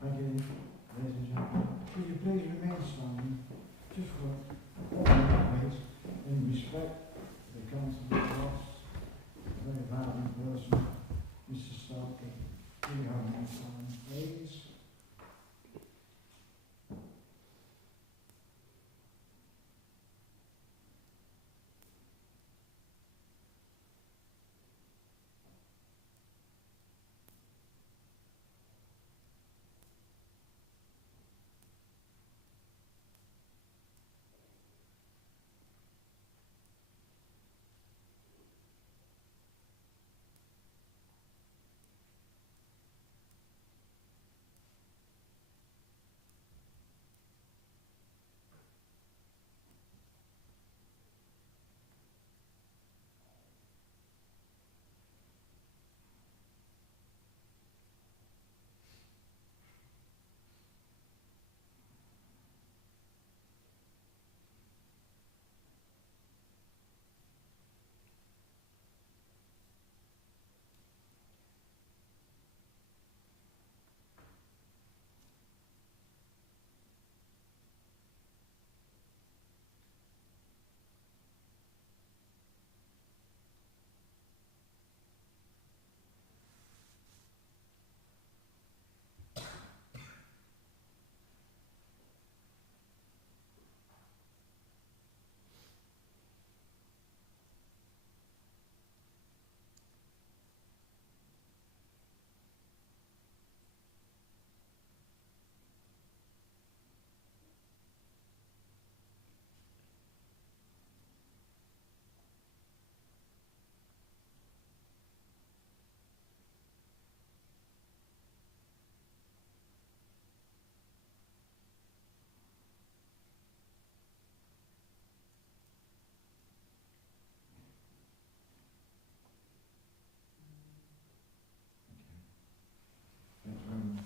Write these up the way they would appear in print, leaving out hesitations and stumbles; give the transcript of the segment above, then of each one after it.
Thank you, ladies and gentlemen. Could you please remain standing just for a moment, in respect of the council that lost a very valuable person, Mr. Starkey. Could you have me stand, please? Thank you very much.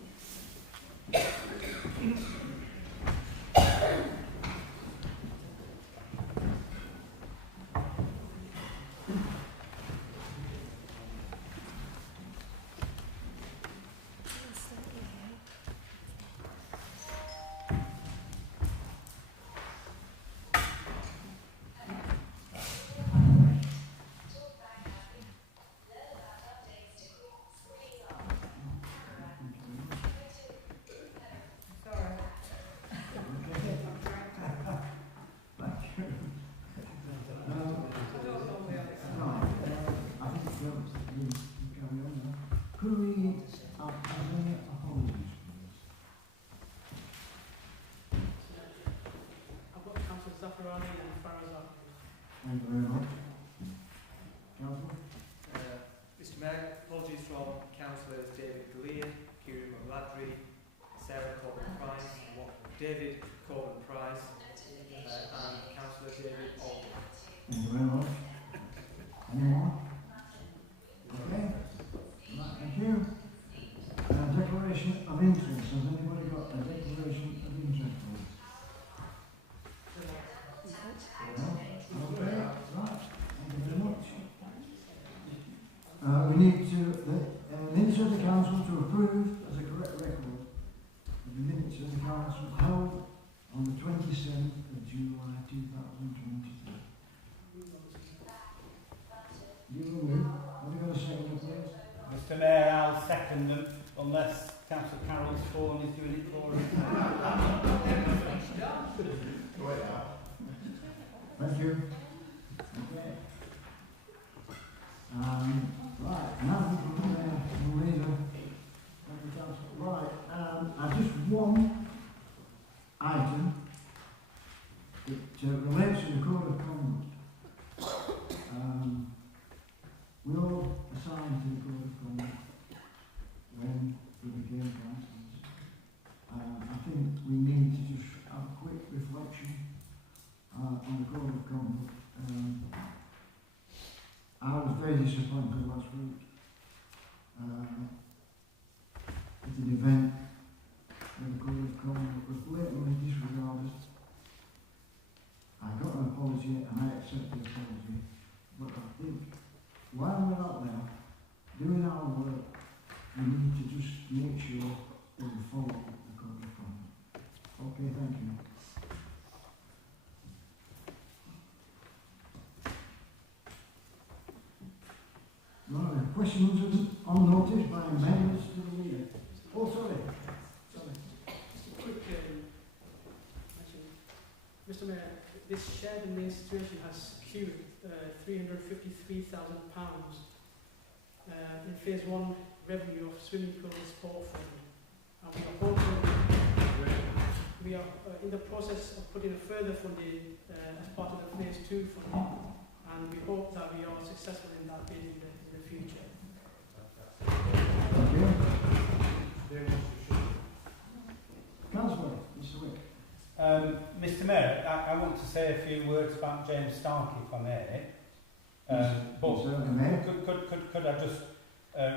Could we have any apologies, please? I've got Councillor Zaffarani and Farazan. Thank you very much. Councillor? Mr Mayor, apologies from Councillors David Galea, Kieran McLadry, Sarah Corbyn-Price, David Corbyn-Price, and Councillor David Aldrin. Thank you very much. Any more? Okay. Right, thank you. Declaration of interest. Has anybody got a declaration of interest, please? No? Okay, right. Thank you very much. We need to, the minutes of the council to approve as a correct record of the minutes of the council held on the 27th of July 2023. You will move. Have you got a second, please? Mr Mayor, I'll second them unless Councillor Carroll's phone is doing it for him. Thank you. Okay. Right, now from Lisa. Thank you, Councillor. Right, just one item that relates to the code of conduct. We all assigned to the code of conduct when we became councillors. I think we need to just have a quick reflection on the code of conduct. I was very disappointed last week at an event where the code of conduct was blatantly disregarded. I got an apology and I accepted the apology, but I think while we're out there doing our work, we need to just make sure that we follow questions on notice by members to the leader. Oh, sorry. Just a quick mention. Mr. Mayor, this shared administration has secured £353,000 in phase one revenue of swimming pool and sport fund. And we are in the process of putting a further funding as part of the phase two funding, and we hope that we are successful in that bid in the future. Thank you. Councillor, Mr. Wick. Mr. Mayor, I want to say a few words about James Starkey, if I may. Could I just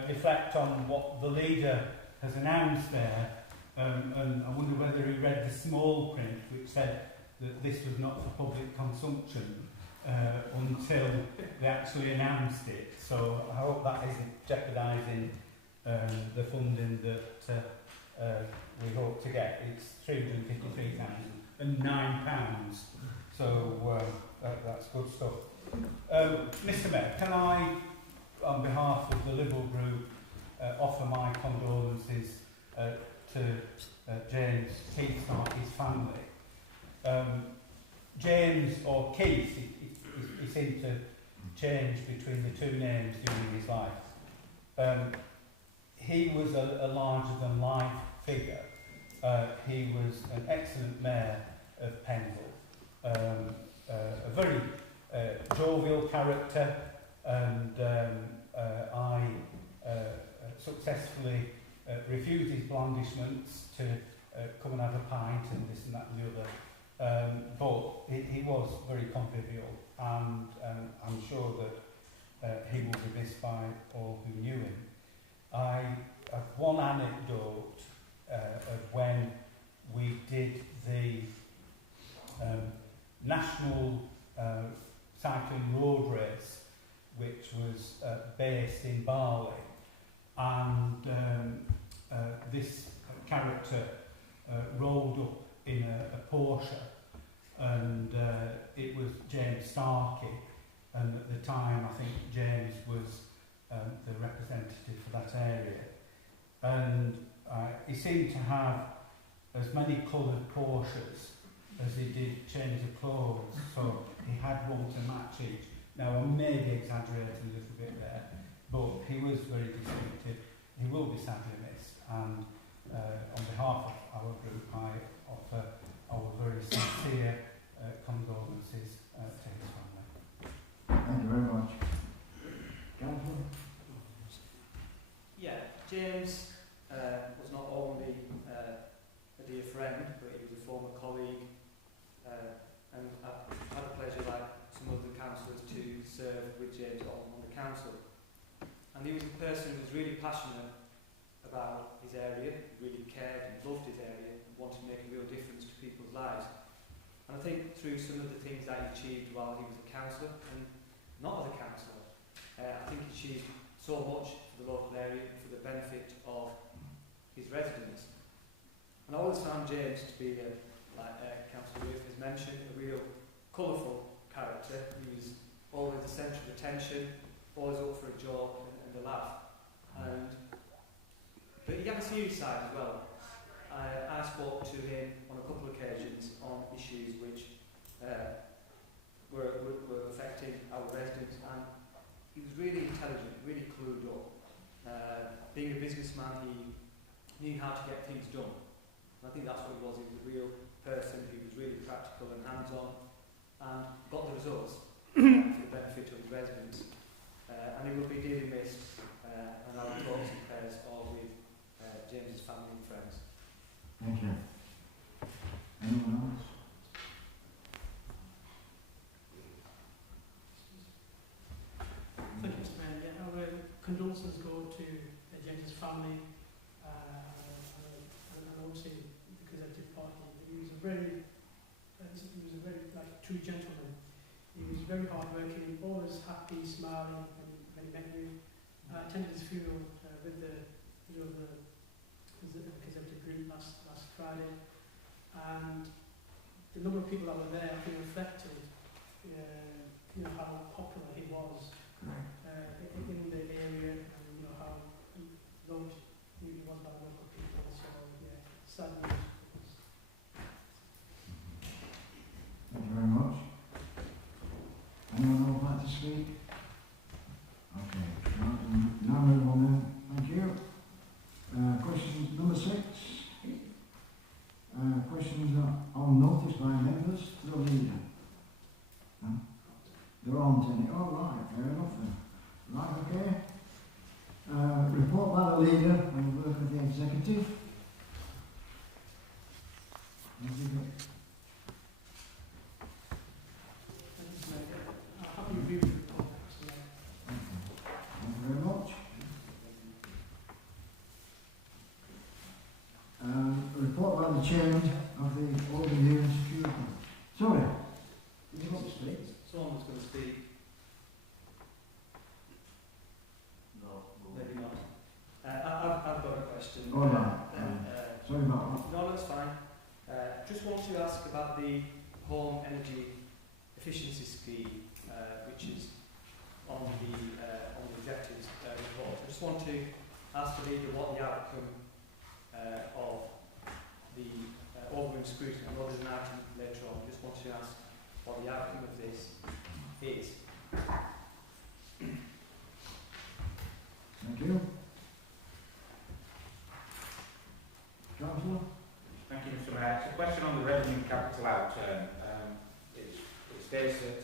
reflect on what the leader has announced there? And I wonder whether he read the small print which said that this was not for public consumption until they actually announced it. So I hope that isn't jeopardising the funding that we hope to get. It's £353,009. So that's good stuff. Mr. Mayor, can I, on behalf of the Liberal Group, offer my condolences to James Keith Starkey's family. James, or Keith, he seemed to change between the two names during his life. He was a larger-than-life figure. He was an excellent mayor of Pendle, a very jovial character, and I successfully refused his blandishments to come and have a pint and this and that and the other. But he was very convivial, and I'm sure that he will be missed by all who knew him. I have one anecdote of when we did the national cycling road race, which was based in Bali, and this character rolled up in a Porsche, and it was James Starkey, and at the time I think James was the representative for that area, and he seemed to have as many coloured Porsches as he did change of clothes, so he had one to match each. Now I may be exaggerating a little bit there, but he was very distinctive. He will be sadly missed, and on behalf of our group I offer our very sincere condolences to his family. Thank you very much. Councillor? Yeah, James was not only a dear friend, but he was a former colleague, and I've had the pleasure, like some of the councillors, to serve with James on the council. And he was a person who was really passionate about his area, really cared and loved his area, and wanted to make a real difference to people's lives. And I think through some of the things that he achieved while he was a councillor, and not as a councillor, I think he achieved so much for the local area and for the benefit of his residents. And I always found James to be, like Councillor Wick has mentioned, a real colourful character. He was always the centre of attention, always up for a joke and a laugh. But he had a serious side as well. I spoke to him on a couple of occasions on issues which were affecting our residents, and he was really intelligent, really clued up. Being a businessman, he knew how to get things done. And I think that's what he was. He was a real person who was really practical and hands-on, and got the results for the benefit of his residents. And he will be dearly missed, and our thoughts and prayers are with James's family and friends. Thank you. Anyone else? Thank you, Mr. Mayor. Yeah, our condolences go to James's family, and obviously the Conservative Party. He was a very true gentleman. He was very hard-working, always happy, smiling when he met you. I attended his funeral with the Conservative group last Friday, and the number of people that were there, I think, reflected how popular he was in the area, and on notice by members to the leader. No? There aren't any. Oh, right, fair enough then. Right, okay. Report by the leader on the work of the executive. Has he got- I haven't reviewed the report, actually. Thank you very much. A report by the chairman of the Order New and Secure Board. Sorry, did you want to speak? Someone was going to speak. No, maybe not. I've got a question. Go on, Sorry about No, that's fine. Just want to ask about the home energy efficiency scheme, which is on the executive's report. I just want to ask the leader what the outcome of the overrun scrutiny. I know there's an item later on. Just want to ask what the outcome of this is. Thank you. Councillor? Thank you, Mr. Mayor. It's a question on the revenue capital outturn. It states that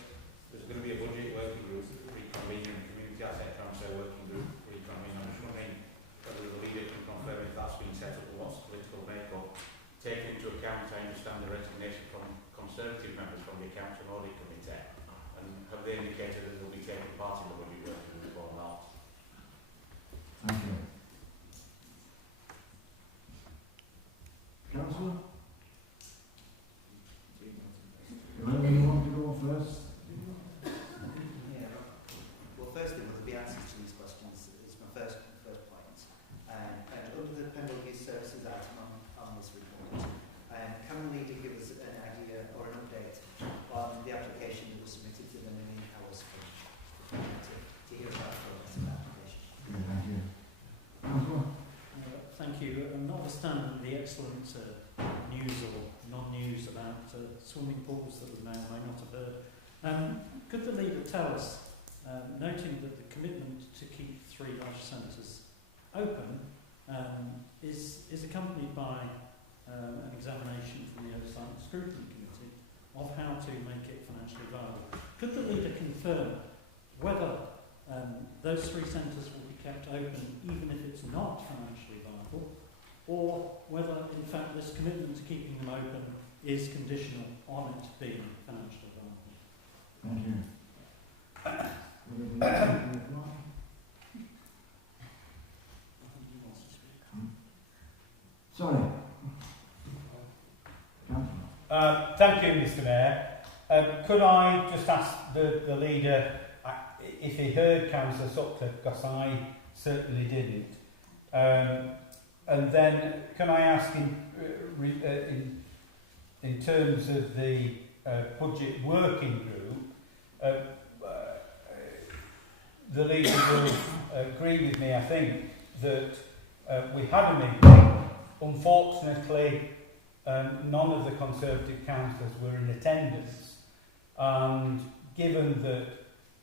there's going to be a budget working group reconvening, community asset transfer working group reconvening. I'm just wondering whether the leader can confirm if that's been set up and what's the political makeup. Taking into account, I understand the resignation from Conservative members from the Accounts and Audit Committee, and have they indicated that they'll be taking part in the budget working group or not? Thank you. Councillor? Whoever you want to go first? Yeah. Well, firstly, will there be answers to these questions? Is my first point. And under the Pendle Use Services item on this report, can the leader give us an idea or an update on the application that was submitted to them in hours to hear about the progress of that application? Yeah, thank you. Councillor? Thank you. Notwithstanding the excellent news or non-news about swimming pools that we may or may not have heard, could the leader tell us, noting that the commitment to keep 3 large centres open is accompanied by an examination from the Oversight and Scrutiny Committee of how to make it financially viable? Could the leader confirm whether those 3 centres will be kept open even if it's not financially viable, or whether in fact this commitment to keeping them open is conditional on it being financially viable? Thank you. Will there be a reply? Sorry. Councillor? Thank you, Mr. Mayor. Could I just ask the leader if he heard Councillor Sutcliffe, because I certainly didn't. And then can I ask in terms of the budget working group, the leader will agree with me, I think, that we had a meeting. Unfortunately, none of the Conservative councillors were in attendance, and given that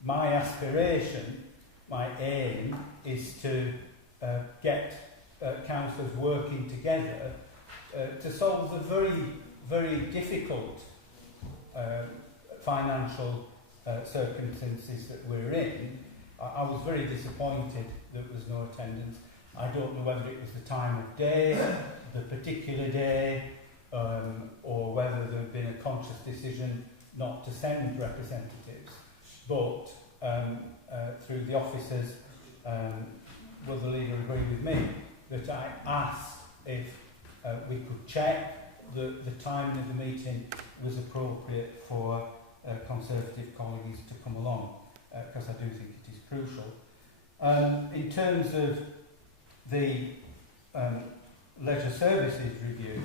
my aspiration, my aim, is to get councillors working together to solve the very, very difficult financial circumstances that we're in. I was very disappointed there was no attendance. I don't know whether it was the time of day, the particular day, or whether there had been a conscious decision not to send representatives. But through the officers, will the leader agree with me that I asked if we could check that the timing of the meeting was appropriate for Conservative colleagues to come along, because I do think it is crucial. In terms of the Leisure Services Review,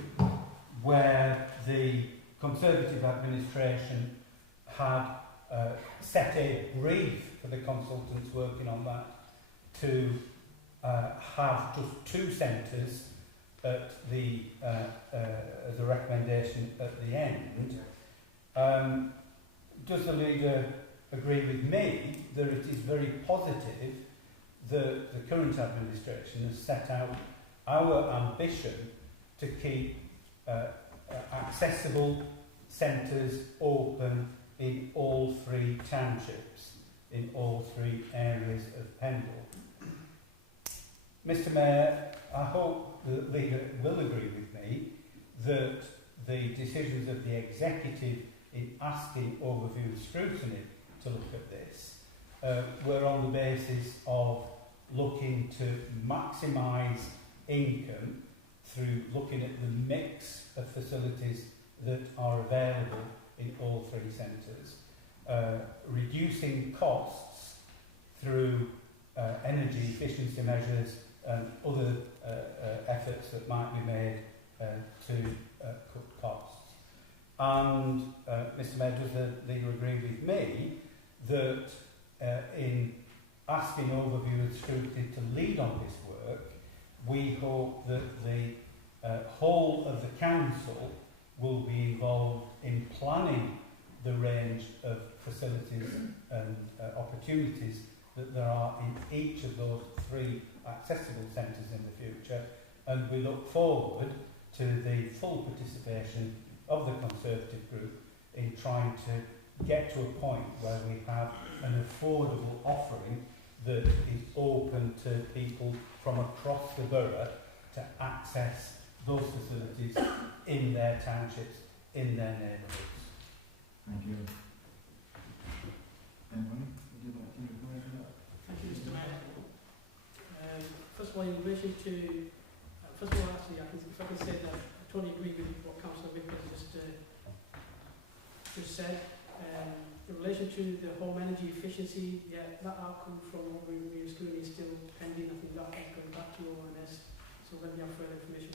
where the Conservative administration had set a brief for the consultants working on that to have just 2 centres at the as a recommendation at the end. Does the leader agree with me that it is very positive that the current administration has set out our ambition to keep accessible centres open in all 3 townships, in all 3 areas of Pendle. Mr Mayor, I hope the leader will agree with me that the decisions of the executive in asking overview scrutiny to look at this were on the basis of looking to maximise income through looking at the mix of facilities that are available in all 3 centres, reducing costs through energy efficiency measures and other efforts that might be made to cut costs. And Mr Mayor, does the leader agree with me that in asking overview and scrutiny to lead on this work, we hope that the whole of the council will be involved in planning the range of facilities and opportunities that there are in each of those 3 accessible centres in the future, and we look forward to the full participation of the Conservative group in trying to get to a point where we have an affordable offering that is open to people from across the borough to access those facilities in their townships, in their neighbourhoods. Thank you. Anybody? Would you like to reply to that? Thank you, Mr Mayor. First of all, in relation to, actually, if I can say that I totally agree with what Councillor Vickers just said. In relation to the home energy efficiency, yeah, that outcome from what we were doing is still pending. I think that is going back to ONS. So when we have further information,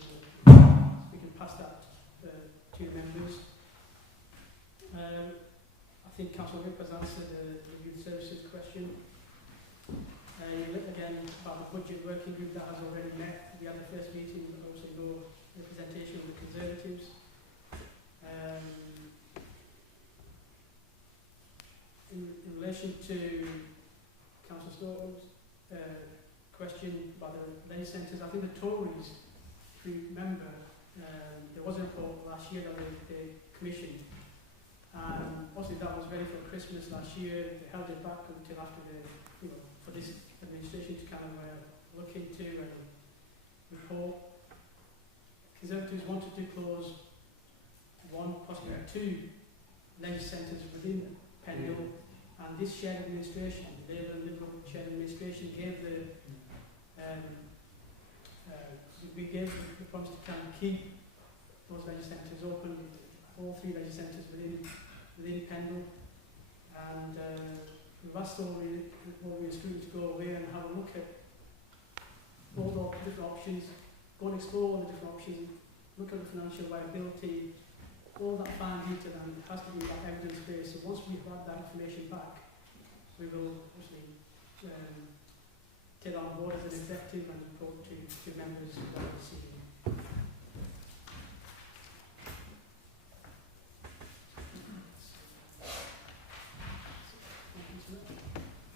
we can pass that to members. I think Councillor Vickers answered the youth services question. Again, about the budget working group that has already met. We had the first meeting, but also no representation of the Conservatives. In relation to Councillor Stowe's question about the lay centres, I think the Tories, if you remember, there was a report last year that they commissioned. Obviously that was ready for Christmas last year. They held it back until after for this administration to kind of look into and report. Conservatives wanted to close 1, possibly 2 leisure centres within Pendle, and this shared administration, the Labour and Liberal shared administration, gave we gave the promise to kind of keep those leisure centres open, all 3 leisure centres within Pendle, and we've asked all the students to go away and have a look at all the different options, go and explore all the different options, look at the financial viability, all that fine detail, and it has to be that evidence based. So once we've had that information back, we will obviously take that on board as an executive and report to members of the CE.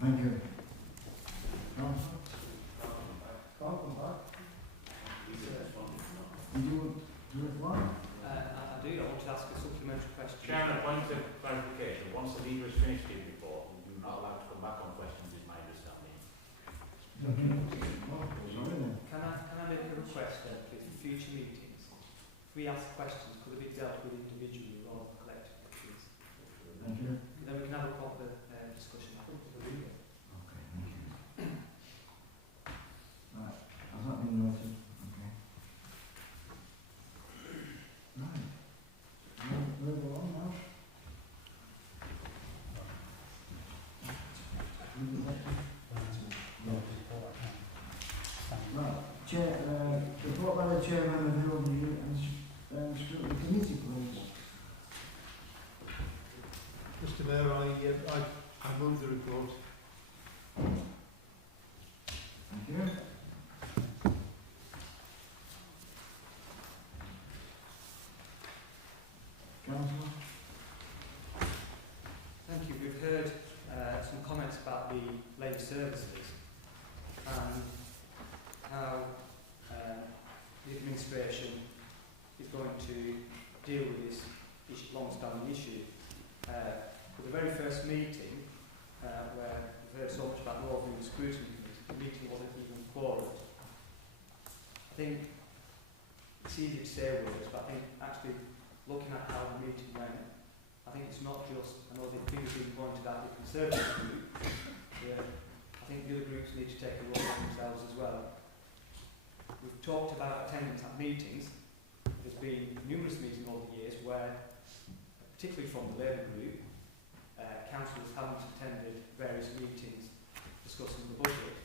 Thank you. Councillor? Welcome back. Did you reply? I do. I want to ask a supplementary question. Chairman, a point of clarification. Once the leader has finished his report, you're not allowed to come back on questions, is my understanding. Can I make a request then, please, for future meetings? If we ask questions, could they be dealt with individually rather than collectively, please? Thank you. Then we can have a proper discussion. Okay, thank you. Right, has that been noted? Okay. Right. Move along now. Right, Chair, report by the Chairman of the Review and Scrutiny Committee, please. Mr Mayor, I move the report. Thank you. Councillor? Thank you. We've heard some comments about the labour services and how the administration is going to deal with this long-standing issue. For the very first meeting, where we've heard so much about the Overview and Scrutiny Committee, the meeting wasn't even quorate. I think it's easy to say words, but I think actually looking at how the meeting went, I think it's not just, I know the figures being pointed at the Conservative group, I think the other groups need to take a look at themselves as well. We've talked about attendance at meetings. There's been numerous meetings over the years where, particularly from the Labour group, councillors haven't attended various meetings discussing the budget.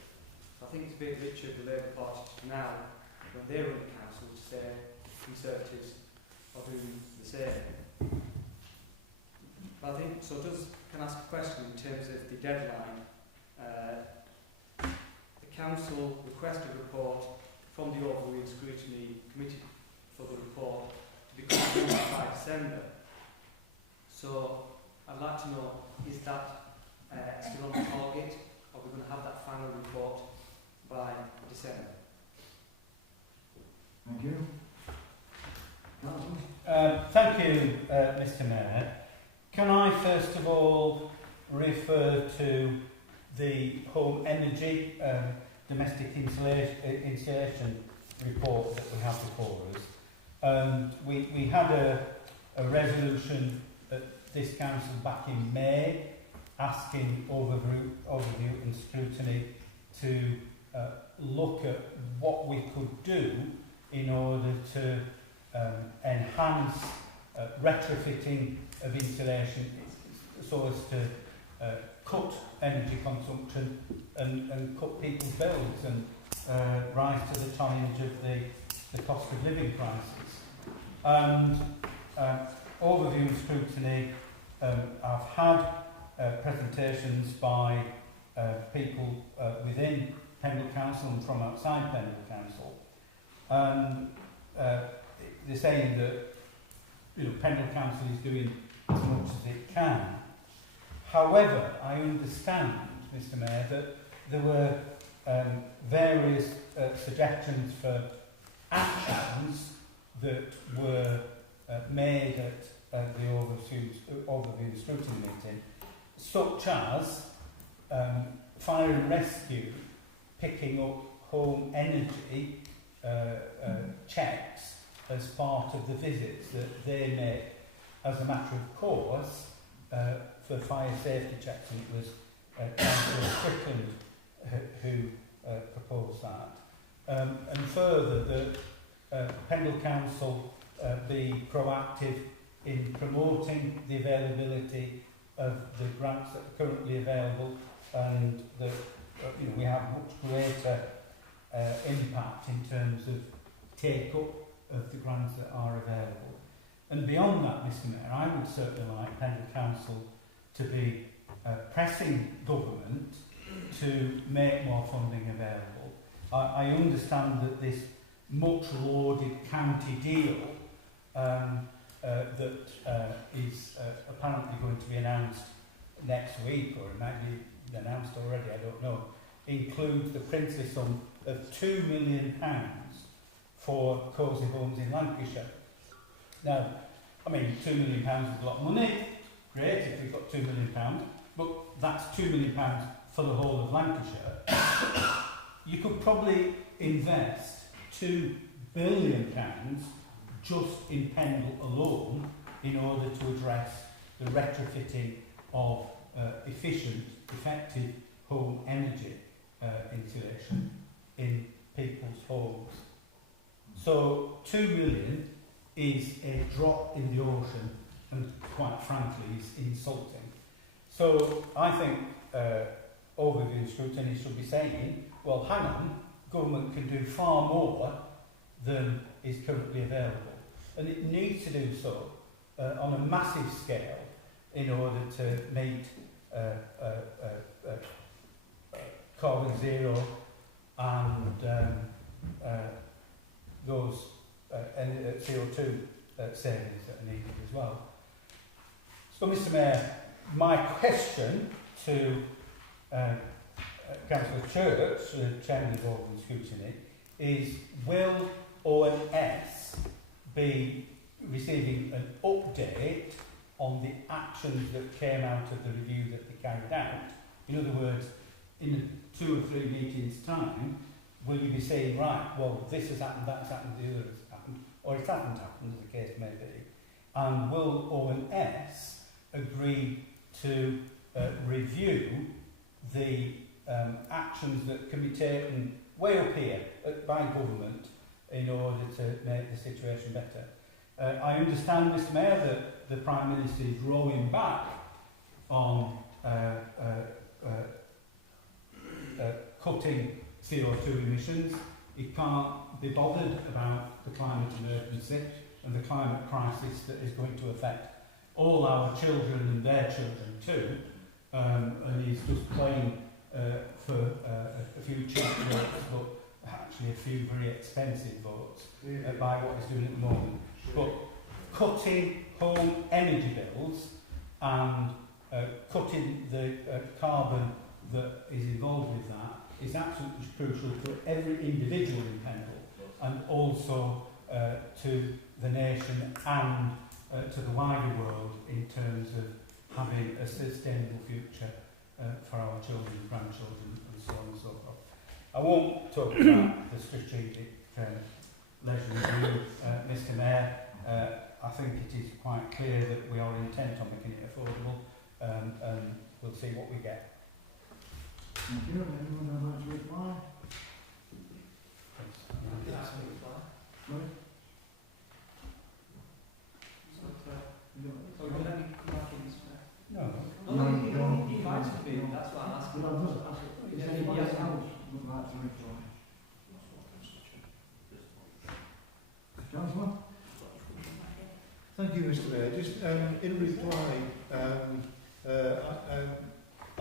So I think it's a bit rich of the Labour Party now, when they're in the council, to say Conservatives are doing the same. But I think, so can I ask a question in terms of the deadline? The council requested a report from the Overview and Scrutiny Committee for the report to be completed by December. So I'd like to know, is that still on target? Are we going to have that final report by December? Thank you. Councillor? Thank you, Mr Mayor. Can I first of all refer to the home energy domestic insulation report that we have before us? We had a resolution at this council back in May asking Overview and Scrutiny to look at what we could do in order to enhance retrofitting of insulation so as to cut energy consumption and cut people's bills and rise to the challenge of the cost of living crisis. And Overview and Scrutiny have had presentations by people within Pendle Council and from outside Pendle Council. And they're saying that Pendle Council is doing as much as it can. However, I understand, Mr Mayor, that there were various suggestions for actions that were made at the Overview and Scrutiny meeting, such as fire and rescue picking up home energy checks as part of the visits that they make as a matter of course for fire safety checks, and it was Councillor Strickland who proposed that. And further, that Pendle Council be proactive in promoting the availability of the grants that are currently available, and that we have much greater impact in terms of take-up of the grants that are available. And beyond that, Mr Mayor, I would certainly like Pendle Council to be pressing government to make more funding available. I understand that this much lauded county deal that is apparently going to be announced next week, or it might be announced already, I don't know, includes the princely sum of £2 million for cosy homes in Lancashire. Now, I mean, £2 million is a lot of money. Great if we've got £2 million, but that's £2 million for the whole of Lancashire. You could probably invest £2 billion just in Pendle alone in order to address the retrofitting of efficient, effective home energy insulation in people's homes. So 2 million is a drop in the ocean, and quite frankly is insulting. So I think Overview and Scrutiny should be saying, well, hang on, government can do far more than is currently available. And it needs to do so on a massive scale in order to meet carbon zero and those CO2 savings that are needed as well. So, Mr Mayor, my question to Councillor Church, the Chairman of Overview and Scrutiny, is will ONS be receiving an update on the actions that came out of the review that they carried out. In other words, in 2 or 3 meetings' time, will you be saying, right, well, this has happened, that's happened, the other has happened, or it hasn't happened, as the case may be, and will ONS agree to review the actions that can be taken way up here by government in order to make the situation better. I understand, Mr Mayor, that the Prime Minister is rolling back on cutting CO2 emissions. He can't be bothered about the climate emergency and the climate crisis that is going to affect all our children and their children too. And he's just playing for a few cheap votes, but actually a few very expensive votes by what he's doing at the moment. But cutting home energy bills and cutting the carbon that is involved with that is absolutely crucial for every individual in Pendle and also to the nation and to the wider world in terms of having a sustainable future for our children, grandchildren and so on and so forth. I won't talk about the strategic leisure review, Mr Mayor. I think it is quite clear that we are intent on making it affordable and we'll see what we get. Thank you. Anyone would like to reply? Sorry? No. He invited me, that's why I'm asking. But I'll just ask, is anybody else would like to reply? Councillor? Thank you, Mr Mayor. Just in reply,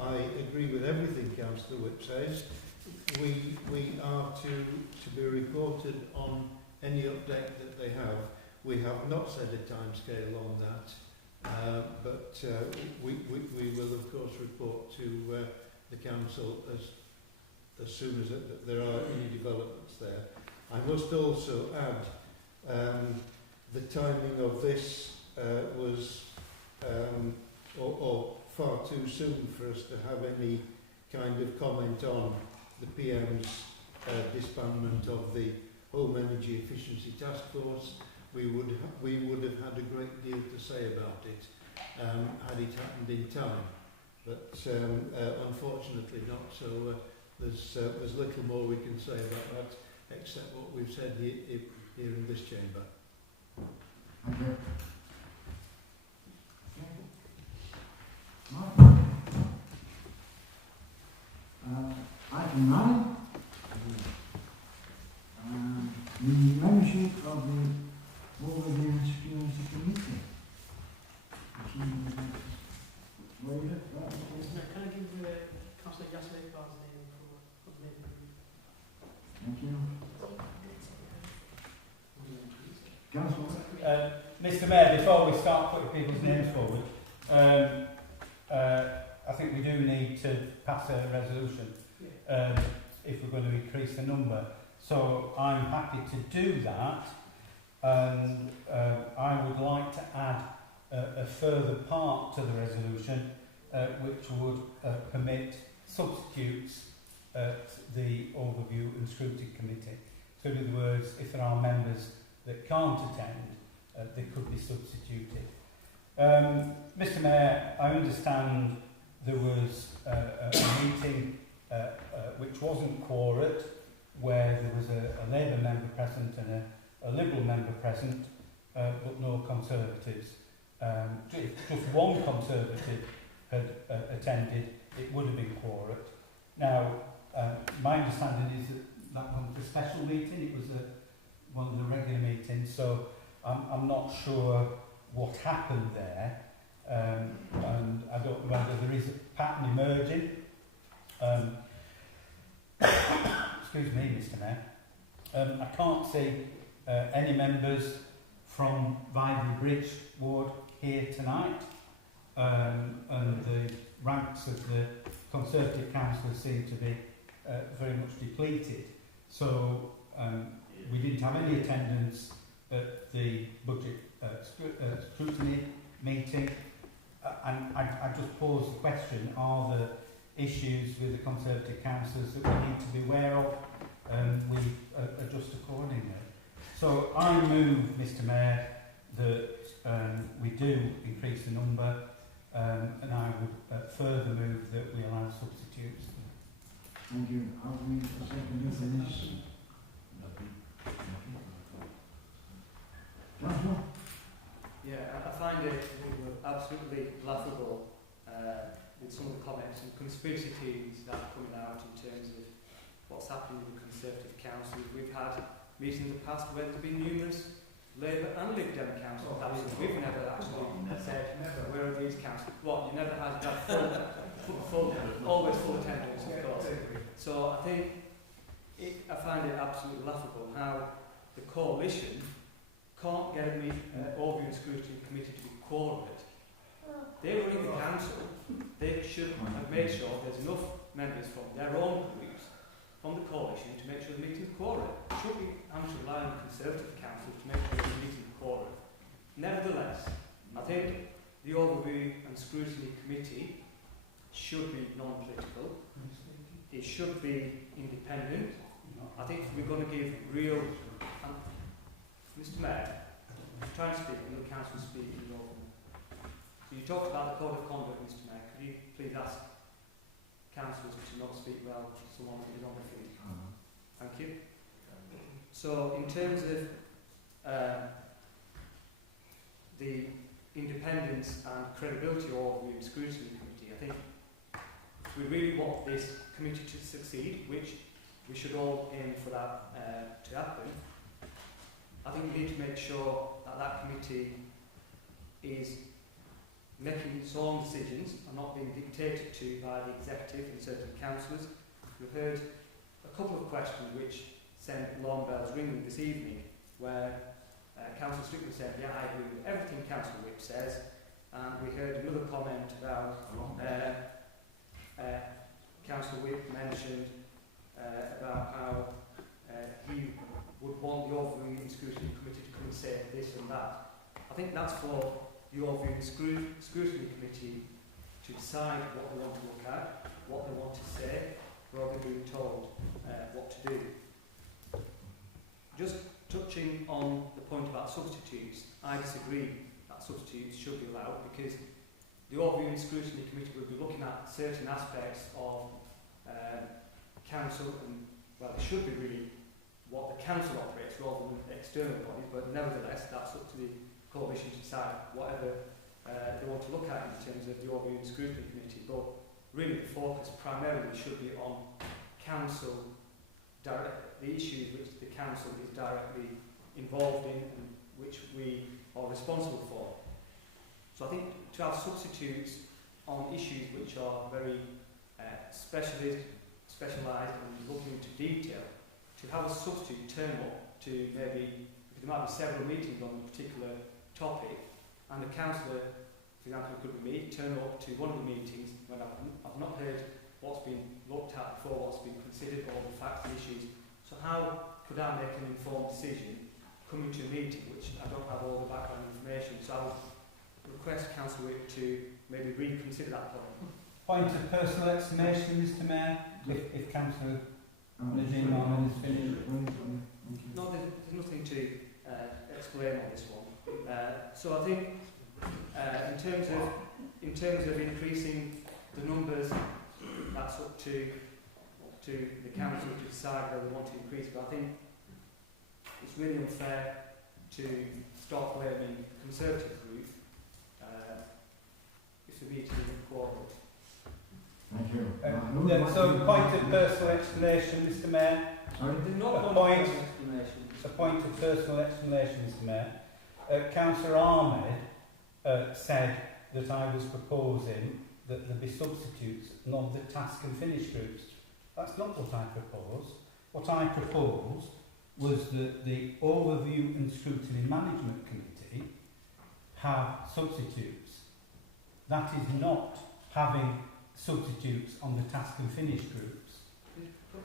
I agree with everything Councillor Whip says. We are to be reported on any update that they have. We have not set a timescale on that, but we will of course report to the council as soon as there are any developments there. I must also add the timing of this was or far too soon for us to have any kind of comment on the PM's disbandment of the Home Energy Efficiency Task Force. We would have had a great deal to say about it had it happened in time, but unfortunately not. So there's little more we can say about that except what we've said here in this chamber. Thank you. Right. Item 9. The membership of the Overview and Security Committee. Waive it? Can I give Councillor Yasser Iqbal's name for the main group? Thank you. Councillor? Mr Mayor, before we start putting people's names forward, I think we do need to pass a resolution if we're going to increase the number. So I'm happy to do that, and I would like to add a further part to the resolution which would permit substitutes at the Overview and Scrutiny Committee. So in other words, if there are members that can't attend, they could be substituted. Mr Mayor, I understand there was a meeting which wasn't quorate, where there was a Labour member present and a Liberal member present, but no Conservatives. If just one Conservative had attended, it would have been quorate. Now, my understanding is that one was a special meeting, it was one of the regular meetings, so I'm not sure what happened there, and I don't know whether there is a pattern emerging. Excuse me, Mr Mayor. I can't see any members from Vivery Bridge ward here tonight, and the ranks of the Conservative councillors seem to be very much depleted. So we didn't have any attendance at the budget meeting. And I just pose the question, are there issues with the Conservative councillors that we need to be aware of? We adjust accordingly. So I move, Mr Mayor, that we do increase the number, and I would further move that we allow substitutes. Thank you. Have we a second for this? Councillor? Yeah, I find it absolutely laughable with some of the comments and conspiracy theories that are coming out in terms of what's happening with the Conservative councils. We've had meetings in the past where there have been numerous Labour and Lib Dem councils. We've never actually said, where are these councils? What, you never had that full, always full attendance, of course. So I think, I find it absolutely laughable how the coalition can't get a Overview and Scrutiny Committee to be quorate. They're running the council. They should have made sure there's enough members from their own groups, from the coalition, to make sure the meeting's quorate. Should we have to rely on the Conservative council to make sure the meeting's quorate? Nevertheless, I think the Overview and Scrutiny Committee should be non-political. It should be independent. I think if we're going to give real... Mr Mayor, I'm trying to speak, and the council speak in your own. So you talked about the code of conduct, Mr Mayor. Could you please ask councillors to not speak well to someone who is on the feet? Thank you. So in terms of the independence and credibility of the Scrutiny Committee, I think if we really want this committee to succeed, which we should all aim for that to happen, I think we need to make sure that that committee is making its own decisions and not being dictated to by the executive and certain councillors. We've heard a couple of questions which sent alarm bells ringing this evening, where Councillor Strickland said, yeah, I agree with everything Councillor Whip says, and we heard another comment about Councillor Whip mentioned about how he would want the Overview and Scrutiny Committee to come and say this and that. I think that's for the Overview and Scrutiny Committee to decide what they want to look at, what they want to say, rather than being told what to do. Just touching on the point about substitutes, I disagree that substitutes should be allowed, because the Overview and Scrutiny Committee will be looking at certain aspects of council, and well, it should be really what the council operates rather than external bodies, but nevertheless that's up to the coalition to decide whatever they want to look at in terms of the Overview and Scrutiny Committee. But really the focus primarily should be on council, the issues which the council is directly involved in and which we are responsible for. So I think to have substitutes on issues which are very specialised and looking into detail, to have a substitute turn up to maybe, because there might be several meetings on a particular topic, and the councillor, for example, it could be me, turn up to one of the meetings when I've not heard what's been looked at before, what's been considered, all the facts and issues. So how could I make an informed decision coming to a meeting which I don't have all the background information? So I would request Councillor Whip to maybe reconsider that point. Point of personal explanation, Mr Mayor, if Councillor Najim Ahmed is finished. No, there's nothing to explain on this one. So I think in terms of increasing the numbers, that's up to the council to decide whether they want to increase. But I think it's really unfair to start blaming the Conservative group if the meeting isn't quorate. Thank you. So, point of personal explanation, Mr Mayor. Sorry? There's not A one point. explanation. A point of personal explanation, Mr Mayor. Councillor Ahmed said that I was proposing that there be substitutes, not the task and finish groups. That's not what I proposed. What I proposed was that the Overview and Scrutiny Management Committee have substitutes. That is not having substitutes on the task and finish groups.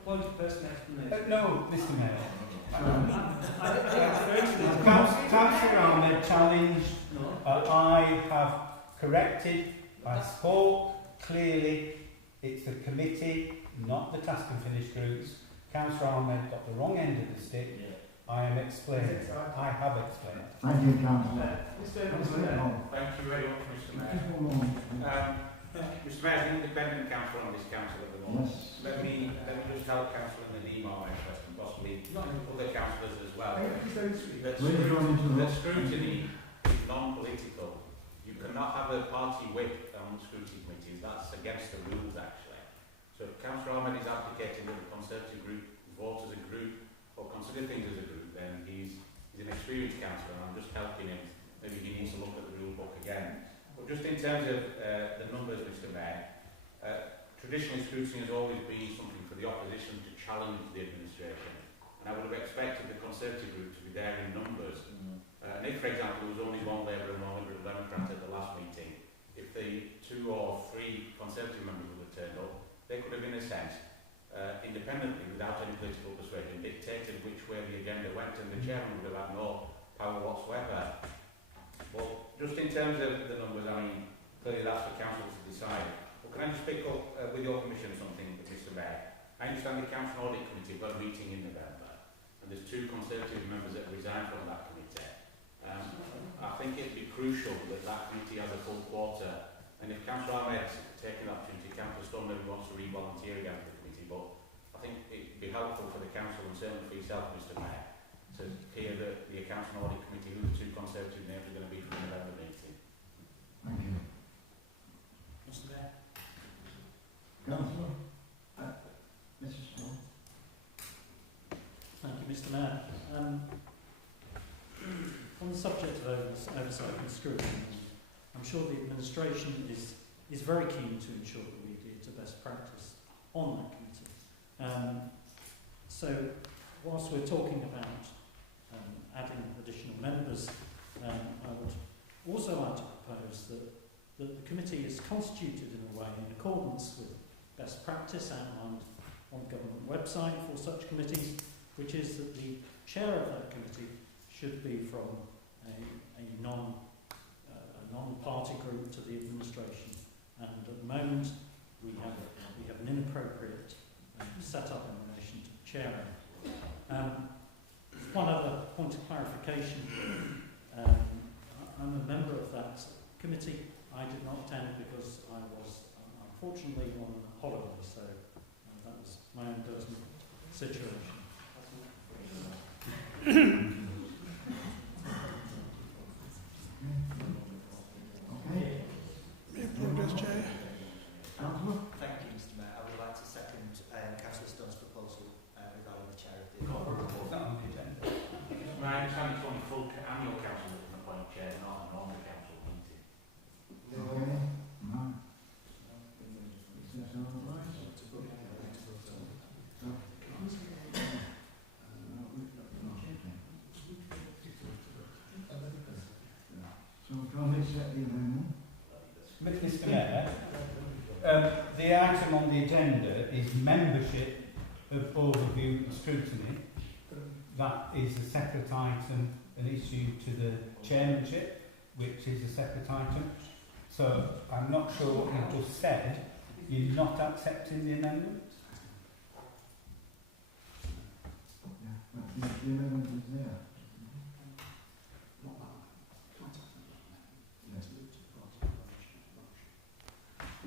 Point of personal explanation. No, Mr Mayor. I think Councillor Ahmed challenged. no. I have corrected. I spoke clearly. It's the committee, not the task and finish groups. Councillor Ahmed got the wrong end of the stick. I am explaining. I have explained. Thank you, Councillor. Thank you very much, Mr. Mayor. Just one moment. Mr. Mayor, as an independent councillor on this council at the moment, Yes. let me just help Councillor Nadeem on my question, possibly other councillors as well. That scrutiny is non-political. You cannot have a party whip on scrutiny committees. That's against the rules, actually. So if Councillor Ahmed is advocating that the Conservative group vote as a group or consider things as a group, then he's an experienced councillor, and I'm just helping him. Maybe he needs to look at the rule book again. But just in terms of the numbers, Mr. Mayor, traditionally scrutiny has always been something for the opposition to challenge the administration. And I would have expected the Conservative group to be there in numbers. And if, for example, there was only one Labour and one Liberal Democrat at the last meeting, if the 2 or 3 Conservative members would have turned up, they could have, in a sense, independently, without any political persuasion, dictated which way the agenda went, and the chairman would have had no power whatsoever. Well, just in terms of the numbers, I mean, clearly that's for council to decide. But can I just pick up with your permission something, Mr. Mayor? I understand the Council Audit Committee got a meeting in November, and there's 2 Conservative members that resigned from that committee. I think it'd be crucial that that committee has a full quarter, and if Councillor Ahmed taking that opportunity, Councillor Stone maybe wants to re-volunteer again for the committee, but I think it'd be helpful for the council and certainly for yourself, Mr. Mayor, to hear that the Accounts and Audit Committee, who the 2 Conservative names are going to be for the November meeting. Thank you. Mr. Mayor. Councillor? Mrs. Stone? Thank you, Mr. Mayor. On the subject of oversight and scrutiny, I'm sure the administration is very keen to ensure that we adhere to best practice on that committee. So, whilst we're talking about adding additional members, I would also like to propose that the committee is constituted in a way in accordance with best practice outlined on the government website for such committees, which is that the chair of that committee should be from a non-party group to the administration. And at the moment, we have an inappropriate setup in relation to chairing. One other point of clarification. I'm a member of that committee. I did not attend because I was unfortunately on holiday, so that was my own personal situation. Okay. Councillor? Councillor? Thank you, Mr. Mayor. I would like to second Councillor Stone's proposal regarding the chair of the My understanding is only full annual council that can appoint chair, not a normal council meeting. Okay. No. Is this all right? So can we accept the amendment? Mr. Mayor, the item on the agenda is membership of overview and scrutiny. That is a separate item, an issue to the chairmanship, which is a separate item. So I'm not sure what you've just said. You're not accepting the amendment? Yeah, but the amendment is there.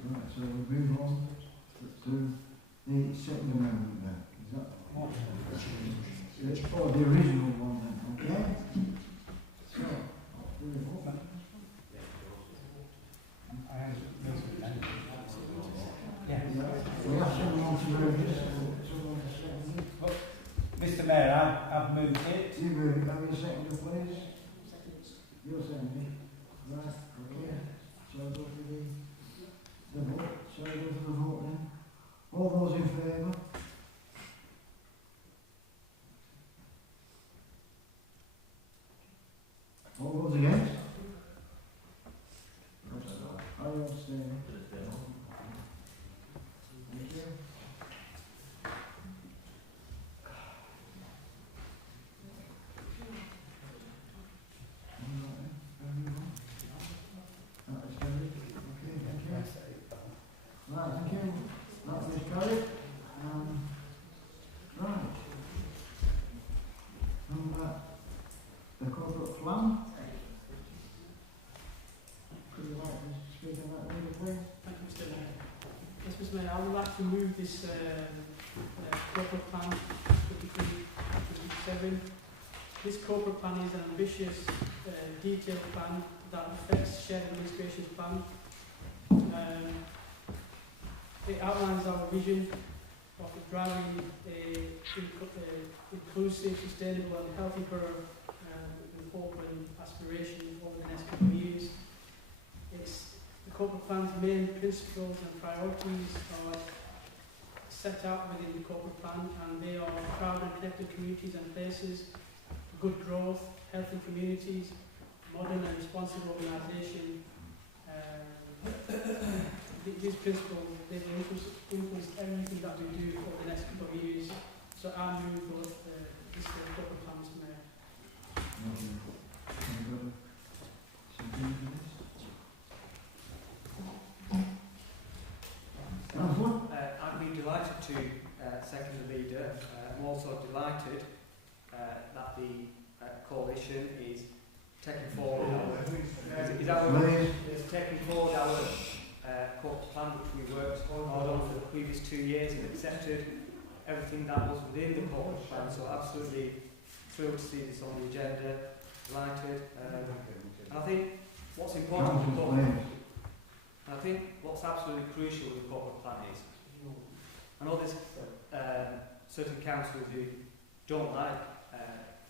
Right, so we move on to the second amendment then. Is that? Oh, the original one then, okay? So, do we vote? I am Yes. We have someone to move this, someone to second it. Mr. Mayor, I've moved it. You move it, have you seconded, please? You're seconding. Right, okay. So go to the vote. So go to the vote then. All those in favour? All those against? I abstain. Thank you. That is carried. Mayor, I would like to move this corporate plan 23-27. This corporate plan is an ambitious, detailed plan that affects shared administration plan. It outlines our vision of driving a inclusive, sustainable and healthy borough with hope and aspiration over the next couple of years. The corporate plan's main principles and priorities are set out within the corporate plan, and they are proud and connected communities and places, good growth, healthy communities, modern and responsive organisation. These principles, they will influence everything that we do over the next couple of years. So I move both this corporate plan, Mr. Mayor. I'd be delighted to second the leader. I'm also delighted that the coalition is taking forward our corporate plan, which we worked hard on for the previous 2 years and accepted everything that was within the corporate plan. So absolutely thrilled to see this on the agenda. Delighted. And I think what's important with the corporate plan, and I think what's absolutely crucial with the corporate plan is, I know there's certain councillors who don't like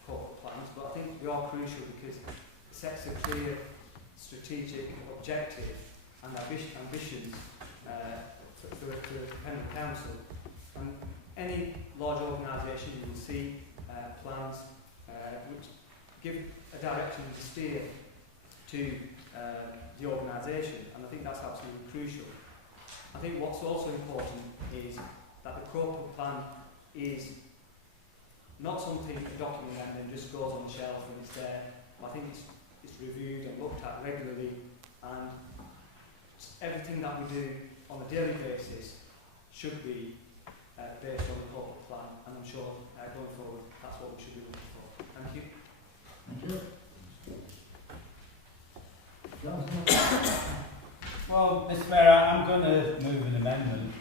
corporate plans, but I think they are crucial because it sets a clear strategic objective and ambitions for the Pendle Council. And any large organisation you will see plans which give a direction and steer to the organisation, and I think that's absolutely crucial. I think what's also important is that the corporate plan is not something, a document that then just goes on the shelf and it's there. I think it's reviewed and looked at regularly, and everything that we do on a daily basis should be based on the corporate plan, and I'm sure going forward that's what we should be looking for. Thank you. Thank you. Well, Mr. Mayor, I'm going to move an amendment.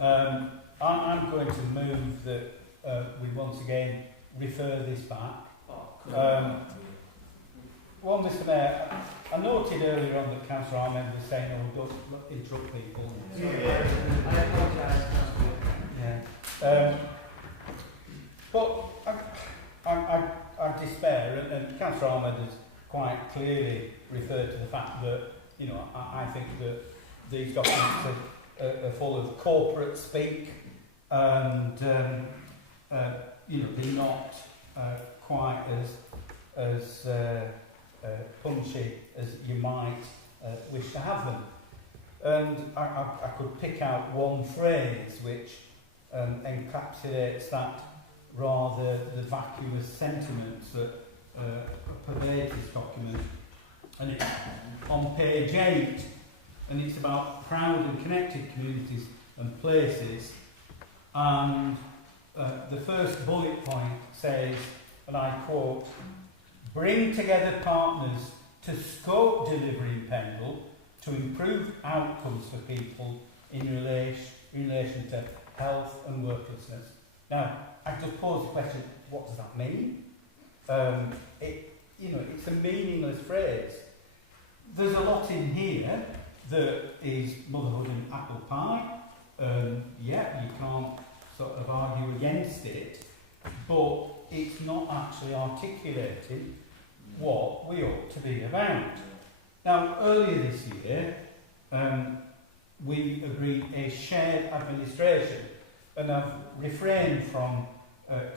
I'm going to move that we once again refer this back. Well, Mr. Mayor, I noted earlier on that Councillor Ahmed was saying, "Oh, don't interrupt people." I apologise. Yeah. But I despair, and Councillor Ahmed has quite clearly referred to the fact that, you know, I think that these documents are full of corporate speak, and you know, they're not quite as punchy as you might wish to have them. And I could pick out one phrase which encapsulates that rather the vacuous sentiments that pervade this document. And it's on page 8, and it's about proud and connected communities and places. And the first bullet point says, and I quote, "Bring together partners to scope delivery in Pendle to improve outcomes for people in relation to health and worklessness." Now, I just pose the question, what does that mean? It's a meaningless phrase. There's a lot in here that is motherhood and apple pie. Yeah, you can't sort of argue against it, but it's not actually articulating what we ought to be about. Now, earlier this year, we agreed a shared administration, and I've refrained from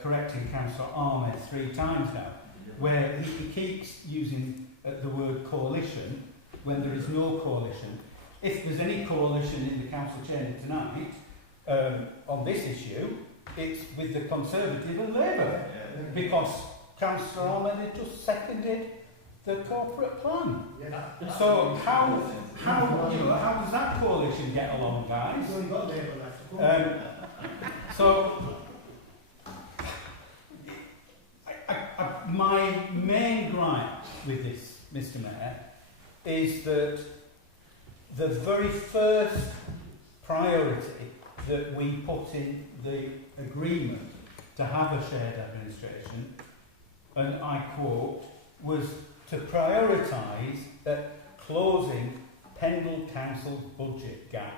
correcting Councillor Ahmed 3 times now, where he keeps using the word coalition when there is no coalition. If there's any coalition in the council chamber tonight on this issue, it's with the Conservative and Labour, because Councillor Ahmed had just seconded the corporate plan. So how does that coalition get along, guys? So my main gripe with this, Mr. Mayor, is that the very first priority that we put in the agreement to have a shared administration, and I quote, was to prioritise closing Pendle Council's budget gap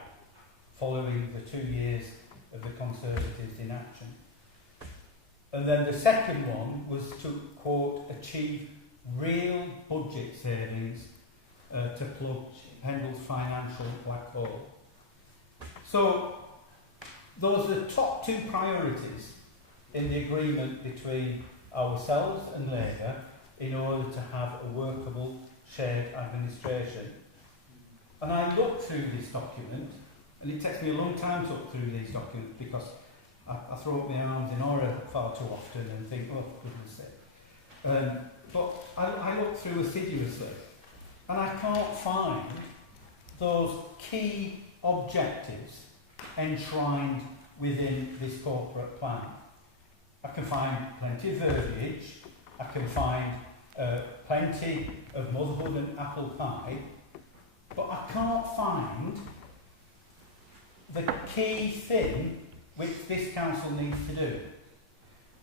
following the 2 years of the Conservatives' inaction. And then the second one was to, quote, achieve real budget savings to plug Pendle's financial black hole. So those are the top two priorities in the agreement between ourselves and Labour in order to have a workable shared administration. And I looked through this document, and it takes me a long time to look through these documents because I throw up my arms in horror far too often and think, oh, for goodness sake. But I looked through assiduously, and I can't find those key objectives enshrined within this corporate plan. I can find plenty of verbiage, I can find plenty of motherhood and apple pie, but I can't find the key thing which this council needs to do.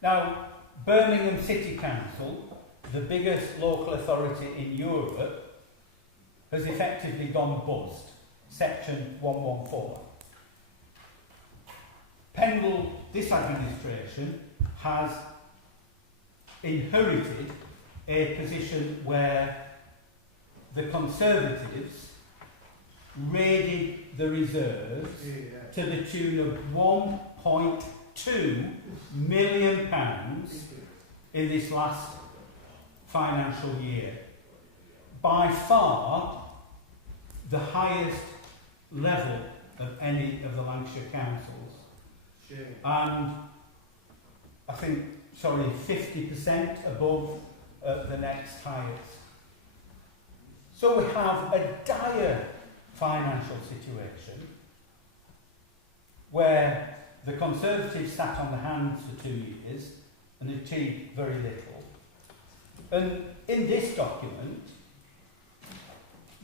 Now, Birmingham City Council, the biggest local authority in Europe, has effectively gone bust. Section 114. Pendle, this administration, has inherited a position where the Conservatives raided the reserves to the tune of £1.2 million in this last financial year. By far the highest level of any of the Lancashire councils. And I think, 50% above the next highest. So we have a dire financial situation where the Conservatives sat on the hands for 2 years and achieved very little. And in this document,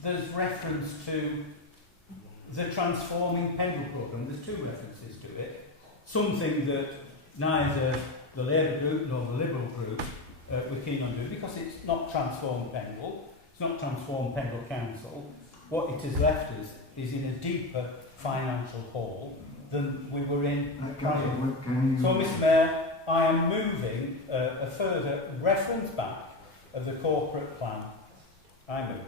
there's reference to the Transforming Pendle programme. There's two references to it. Something that neither the Labour group nor the Liberal group were keen on doing, because it's not Transform Pendle, it's not Transform Pendle Council. What it has left us is in a deeper financial hole than we were in prior. So, Mr. Mayor, I am moving a further reference back of the corporate plan. I move.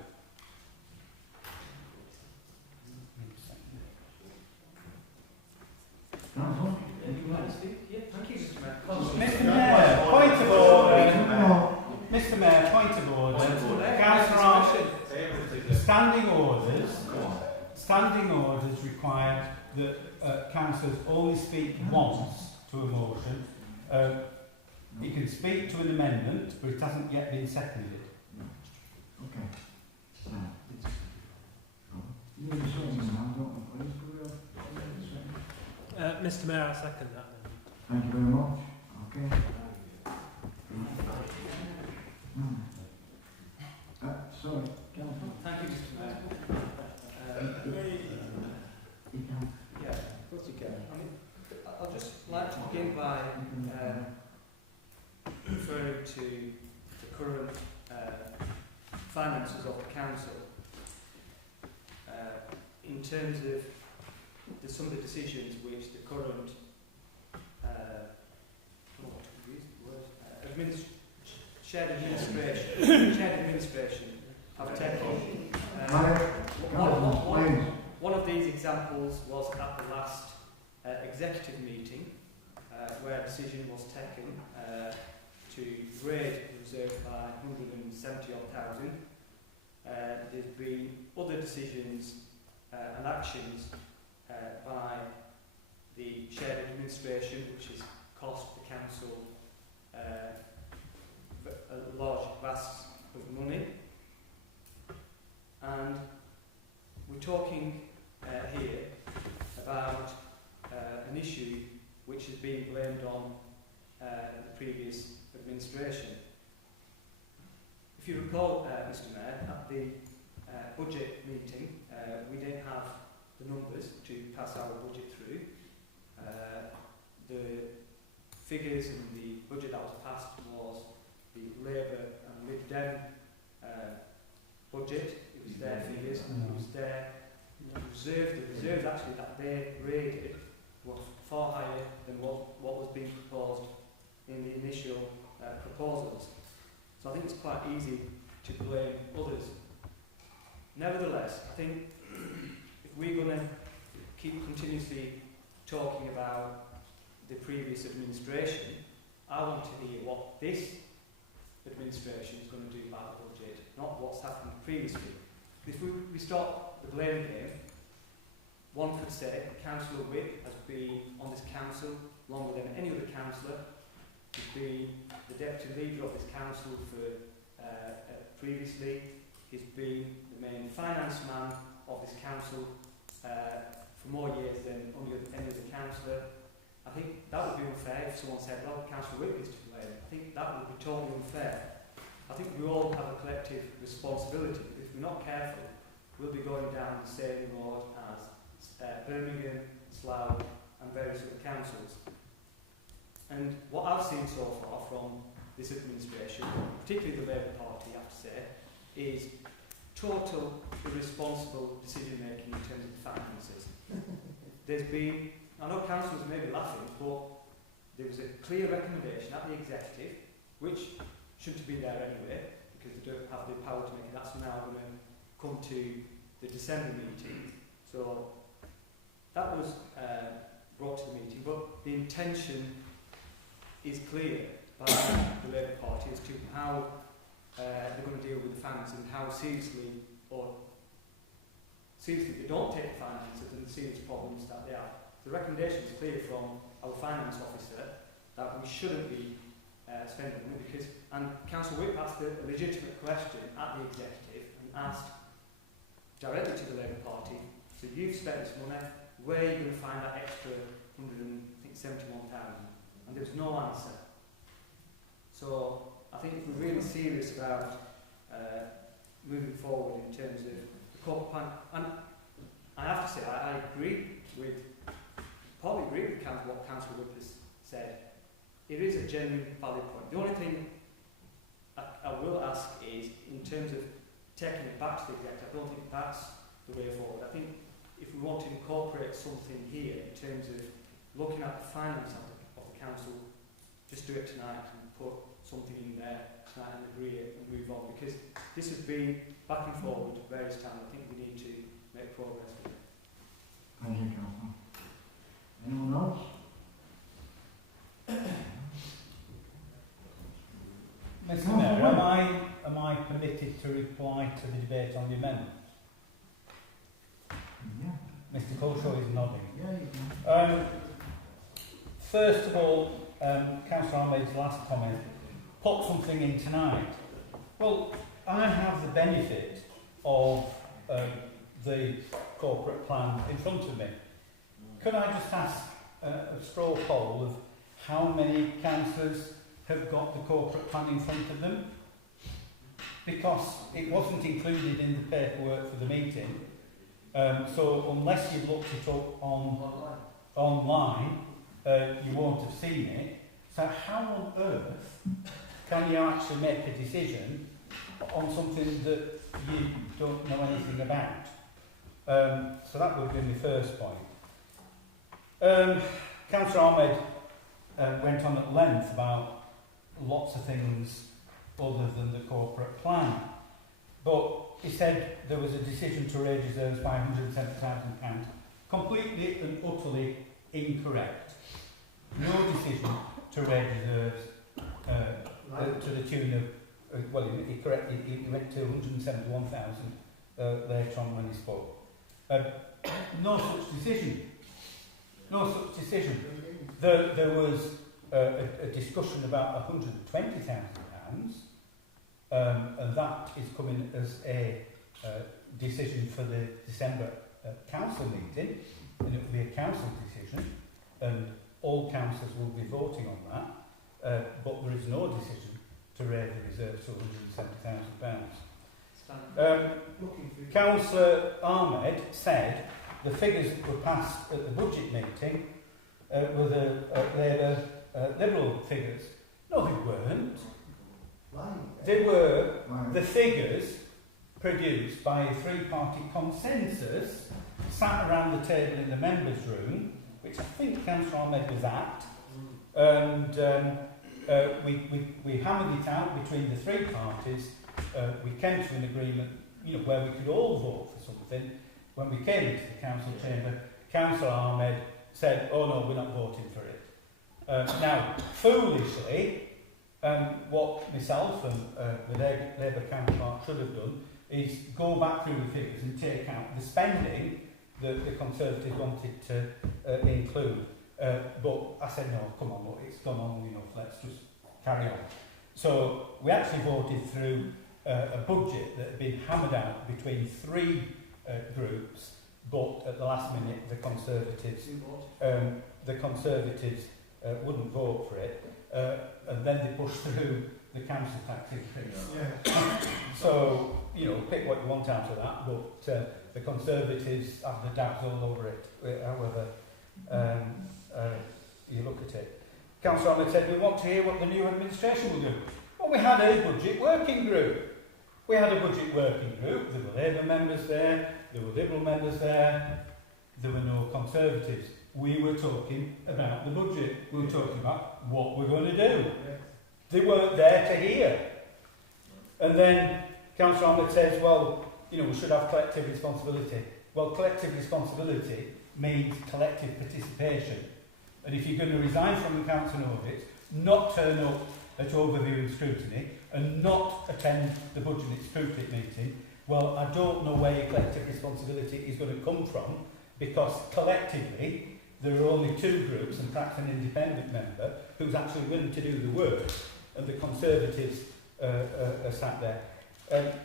Thank you, Mr. Mayor. Mr. Mayor, point of order. Mr. Mayor, point of order. Councillor, standing orders require that councillors only speak once to a motion. He can speak to an amendment, but it hasn't yet been seconded. Okay. You need a second now, don't you, please? Could we have a second? Mr. Mayor, I second that then. Thank you very much. Okay. Sorry, Councillor. Thank you, Mr. Mayor. Yeah, of course you can. I mean, I'd just like to begin by referring to the current finances of the council in terms of some of the decisions which the current shared administration have taken. One of these examples was at the last executive meeting where a decision was taken to raid the reserve by 170,000. There's been other decisions and actions by the shared administration which has cost the council a large vast of money, and we're talking here about an issue which has been blamed on the previous administration. If you recall, Mr. Mayor, at the budget meeting we did have the numbers to pass our budget through. The figures in the budget that was passed was the Labour and Lib Dem budget. It was their figures, and it was their reserves. The reserves actually that they rated were far higher than what was being proposed in the initial proposals. So I think it's quite easy to blame others. Nevertheless, I think if we're going to keep continuously talking about the previous administration, I want to hear what this administration is going to do about the budget, not what's happened previously. If we start the blame game, one could say Councillor Wick has been on this council longer than any other councillor. He's been the deputy leader of this council for previously. He's been the main finance man of this council for more years than any other councillor. I think that would be unfair if someone said, well, Councillor Wick is to blame. I think that would be totally unfair. I think we all have a collective responsibility. If we're not careful, we'll be going down the same road as Birmingham, Slough and various other councils. And what I've seen so far from this administration, particularly the Labour Party, I have to say, is total irresponsible decision making in terms of the finances. There's been, I know councillors may be laughing, but there was a clear recommendation at the executive, which shouldn't have been there anyway, because they don't have the power to make it. That's now going to come to the December meeting. So that was brought to the meeting, but the intention is clear by the Labour Party as to how they're going to deal with the finances and how seriously they don't take the finances and the serious problems that they have. The recommendation is clear from our finance officer that we shouldn't be spending money because, and Councillor Wick asked a legitimate question at the executive and asked directly to the Labour Party, so you've spent this money, where are you going to find that extra 171,000? And there was no answer. So I think if we're really serious about moving forward in terms of the corporate plan, and I have to say I partly agree with what Councillor Wick has said. It is a genuine valid point. The only thing I will ask is, in terms of taking it back to the executive, I don't think that's the way forward. I think if we want to incorporate something here in terms of looking at the finance of the council, just do it tonight and put something in there tonight and agree it and move on, because this has been back and forward various times. I think we need to make progress with it. Thank you, Councillor. Anyone else? Mr. Mayor, am I permitted to reply to the debate on the amendment? Yeah. Mr. Culshaw is nodding. Yeah, you can. First of all, Councillor Ahmed's last comment, put something in tonight. Well, I have the benefit of the corporate plan in front of me. Could I just ask a straw poll of how many councillors have got the corporate plan in front of them? Because it wasn't included in the paperwork for the meeting. So unless you've looked it up online, you won't have seen it. So how on earth can you actually make a decision on something that you don't know anything about? So that would be my first point. Councillor Ahmed went on at length about lots of things other than the corporate plan. But he said there was a decision to raise reserves by £170,000. Completely and utterly incorrect. No decision to raise reserves to the tune of, he went to 171,000 later on when he spoke. No such decision. No such decision. There was a discussion about £120,000, and that is coming as a decision for the December council meeting, and it will be a council decision, and all councillors will be voting on that, but there is no decision to raise the reserves to £170,000. Councillor Ahmed said the figures that were passed at the budget meeting were the Liberal figures. No, they weren't. They were the figures produced by a three-party consensus sat around the table in the members' room, which I think Councillor Ahmed was at, and we hammered it out between the three parties. We came to an agreement, where we could all vote for something. When we came into the council chamber, Councillor Ahmed said, "Oh no, we're not voting for it." Now, foolishly, what myself and the Labour counterpart should have done is go back through the figures and take out the spending that the Conservatives wanted to include. But I said, no, come on, look, it's gone on enough, let's just carry on. So we actually voted through a budget that had been hammered out between three groups, but at the last minute the Conservatives wouldn't vote for it, and then they pushed through the council tax increase. Yeah. So, pick what you want out of that, but the Conservatives have the doubts all over it, however you look at it. Councillor Ahmed said, we want to hear what the new administration will do. Well, we had a budget working group. There were Labour members there, there were Liberal members there, there were no Conservatives. We were talking about the budget. We were talking about what we're going to do. They weren't there to hear. And then Councillor Ahmed says, well, we should have collective responsibility. Well, collective responsibility means collective participation. And if you're going to resign from the council audit, not turn up at overview and scrutiny, and not attend the budget and scrutiny meeting, well, I don't know where your collective responsibility is going to come from, because collectively there are only two groups and perhaps an independent member who's actually willing to do the work, and the Conservatives are sat there.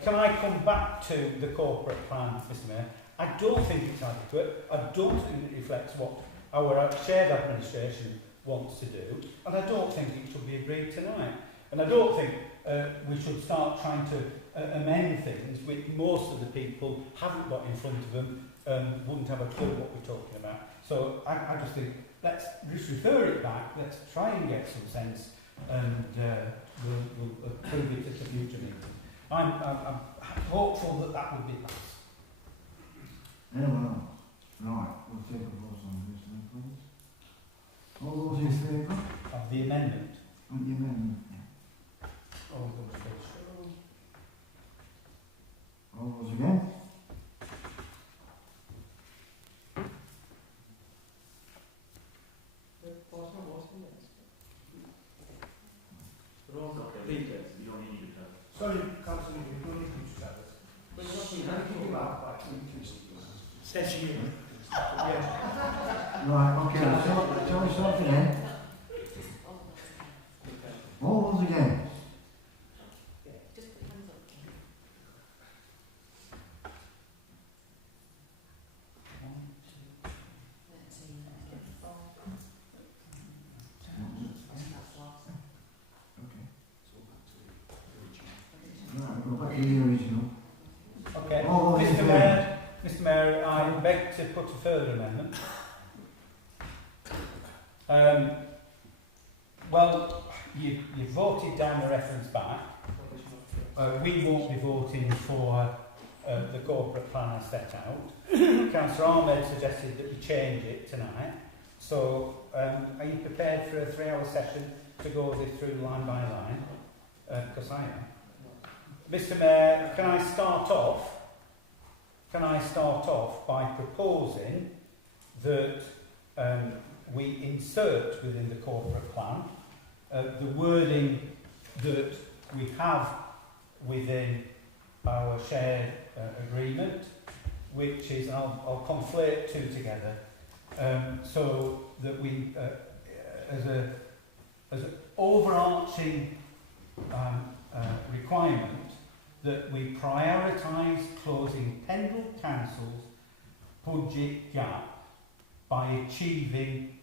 Can I come back to the corporate plan, Mr Mayor? I don't think it's adequate. I don't think it reflects what our shared administration wants to do, and I don't think it should be agreed tonight. And I don't think we should start trying to amend things which most of the people haven't got in front of them and wouldn't have a clue what we're talking about. So I just think, let's just refer it back, let's try and get some sense, and we'll approve it at the future meeting. I'm hopeful that will be passed. Anyone else? Right, we'll take a vote on this then, please. All those in favour? Of the amendment. On the amendment. All those votes. All those against? Sorry, Councillor, you don't need to tell us. But you're not thinking about that. Says you. Yeah. Right, okay, shall we start again? All those against? Okay, Oh, Mr Mayor, I beg to put a further amendment. Well, you voted down the reference back. We won't be voting for the corporate plan I set out. Councillor Ahmed suggested that we change it tonight. So, are you prepared for a 3-hour session to go this through line by line? Because I am. Mr Mayor, can I start off by proposing that we insert within the corporate plan the wording that we have within our shared agreement, which is, I'll conflate two together, so that we, as an overarching requirement, that we prioritise closing Pendle Council's budget gap by achieving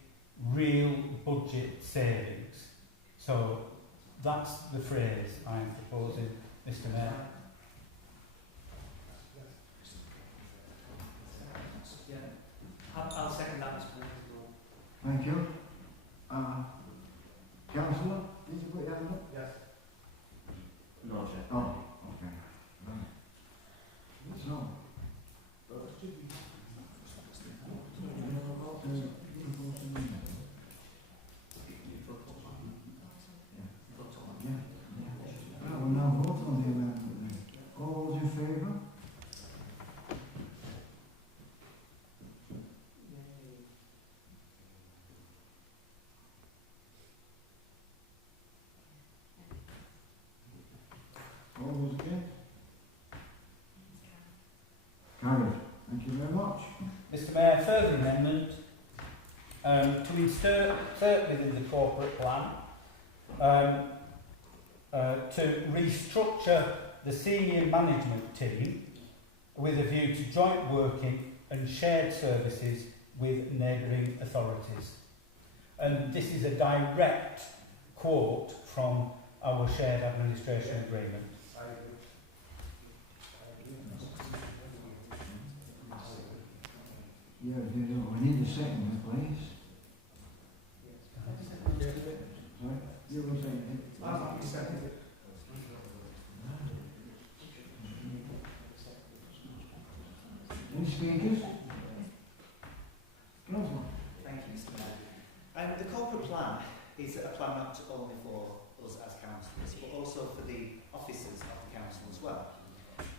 real budget savings. So that's the phrase I am proposing, Mr Mayor. you. Councillor, did you put your hand up? Yes. No, Chair. Oh, okay. Right. So. Well, we'll now vote on the amendment then. All those in favour? All those against? Carried. Thank you very much. Mr Mayor, further amendment to insert within the corporate plan to restructure the senior management team with a view to joint working and shared services with neighbouring authorities. And this is a direct quote from our shared administration agreement. Yeah, we need a second, please. Sorry, you were saying it. Any speakers? Councillor. Thank you, Mr Mayor. The corporate plan is a plan not only for us as councillors, but also for the officers of the council as well.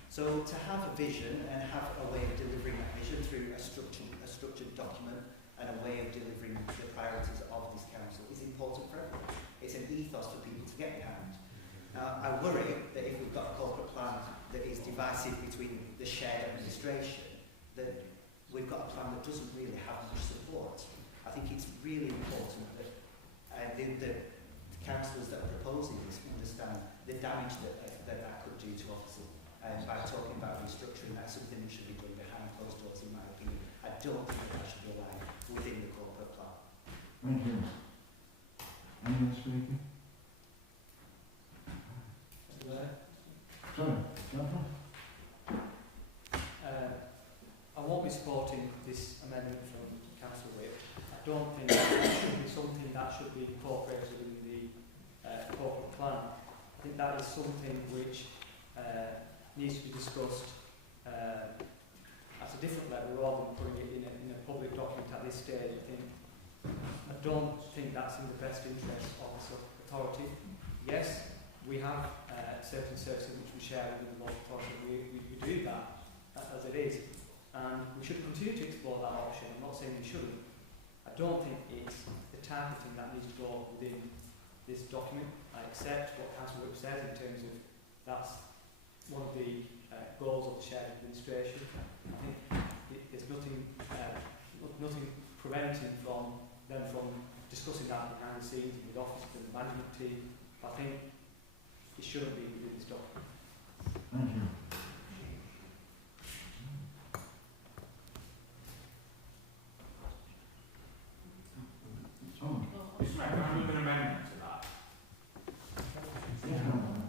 So to have a vision and have a way of delivering that vision through a structured document and a way of delivering the priorities of this council is important for everyone. It's an ethos for people to get behind. Now, I worry that if we've got a corporate plan that is divisive between the shared administration, that we've got a plan that doesn't really have much support. I think it's really important that the councillors that are proposing this understand the damage that could do to officers. By talking about restructuring, that's something that should be done behind closed doors, in my opinion. I don't think that should be allowed within the corporate plan. Thank you. Any other speaker? Sorry, Councillor? I won't be supporting this amendment from Councillor Whip. I don't think that should be something that should be incorporated in the corporate plan. I think that is something which needs to be discussed at a different level rather than putting it in a public document at this stage. I don't think that's in the best interest of the authority. Yes, we have certain services which we share with the local authority. We do that as it is, and we should continue to explore that option. I'm not saying we shouldn't. I don't think it's the type of thing that needs to go within this document. I accept what Councillor Whip says in terms of that's one of the goals of the shared administration. I think there's nothing preventing them from discussing that behind the scenes with officers and the management team. But I think it shouldn't be within this document. Thank you. Tom? Mr Mayor, can I move an amendment to that? Yes, Councillor.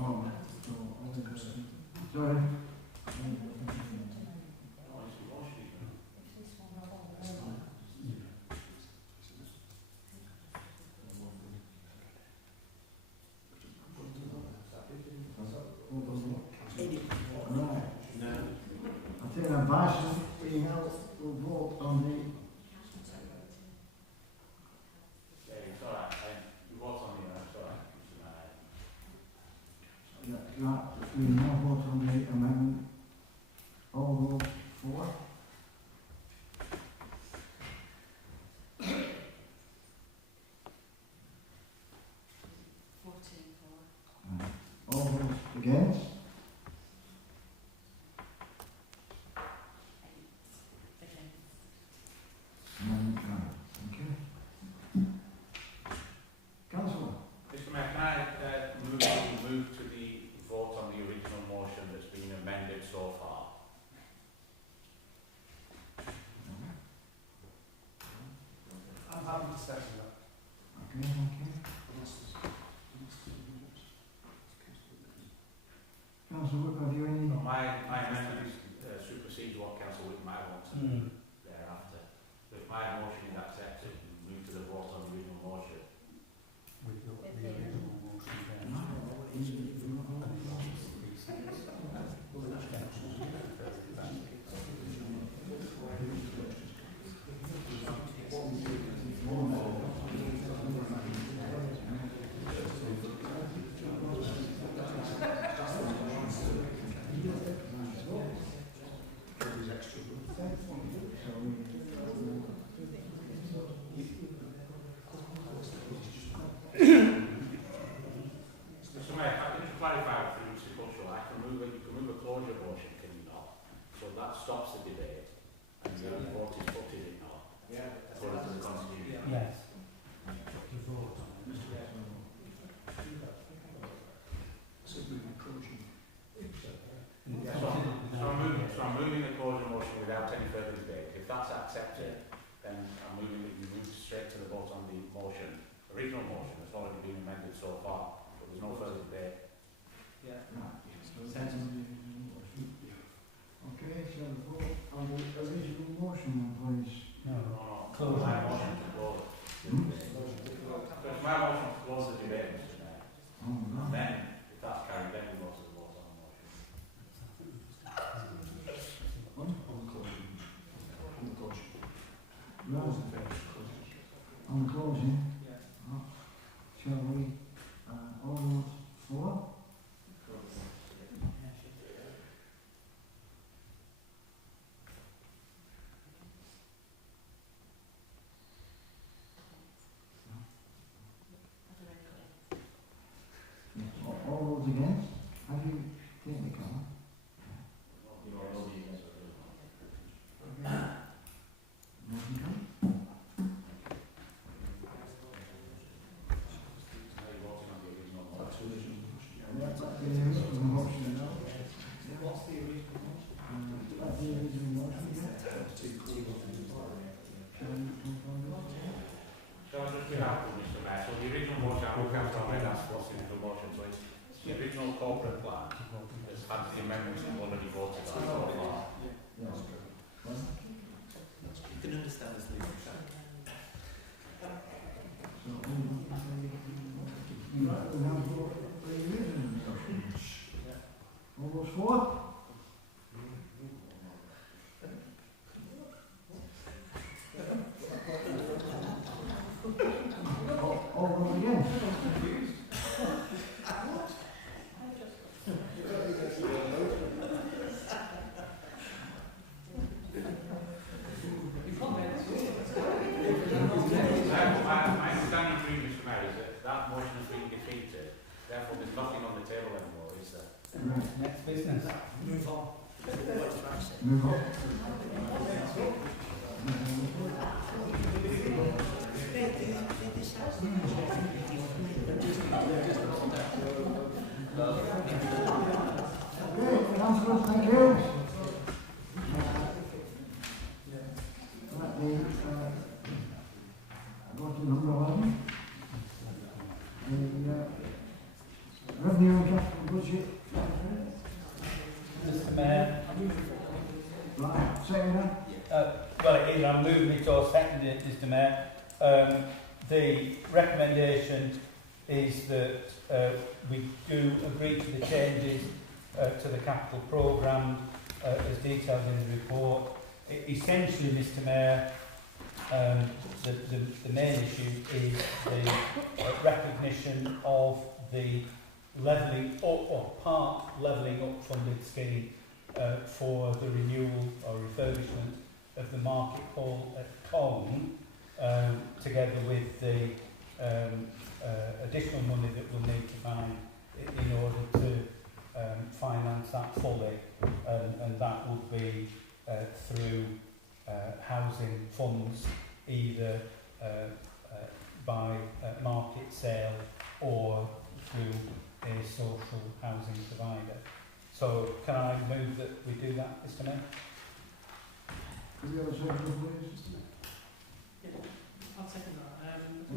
Oh, sorry. Right. I take advice we will vote on the It's all right. You vote on the it's all right. we now vote on the amendment. All those for? All those against? Amendment carried. Thank you. Councillor? Mr Mayor, can I move to the vote on the original motion that's been amended so far? I'm happy to second that. Okay, thank you. Councillor Whip, have you any? My amendment supersedes what Councillor Whip might want thereafter. So if my motion is accepted, we move to the vote on the original motion. With the original motion there. So Mayor, if I can just clarify for Mr. Cultural, you can move a closure motion, can you not? So that stops the debate, and the vote is put, is it not? According to the Constitution. Yes. So I'm moving the closure motion without any further debate. If that's accepted, then I'm moving that you move straight to the vote on the motion, original motion that's already been amended so far, but there's no further debate. Yeah. Okay, so the vote on the original motion, please. No, Close. my motion to close. So it's my motion to close the debate, Mr. Mayor. Oh, Then, if that's carried, then we go to the vote on the motion. no. On closing, shall we, all vote for? All those against? Have you taken the colour? Motion carried. Are you voting on the original motion? That's the original motion now. What's the original motion? That's the original motion, yeah. Shall we confirm that? Shall I just be helpful, Mr. Mayor? So the original motion, I will count on my last what's in the motion, so it's the original corporate plan that's had the amendments we've already voted on so far. Yes. You can understand this legal track. So, we have to vote for the original motion. All those for? All those against? My understanding for you, Mr. Mayor, is that that motion has been defeated, therefore there's nothing on the table anymore, is there? Right, Next business. move on. Okay, councillors, thank you. Let me go to number 11. The revenue and capital budget. Mr. Mayor, Right, second that. well, either I'm moving it or seconding it, Mr. Mayor. The recommendation is that we do agree to the changes to the capital programme as detailed in the report. Essentially, Mr. Mayor, the main issue is the recognition of the levelling up or part levelling up funded scheme for the renewal or refurbishment of the market hall at Colne, together with the additional money that we'll need to find in order to finance that fully, and that would be through housing funds, either by market sale or through a social housing provider. So can I move that we do that, Mr. Mayor? Could we have a second, please? I'll second that.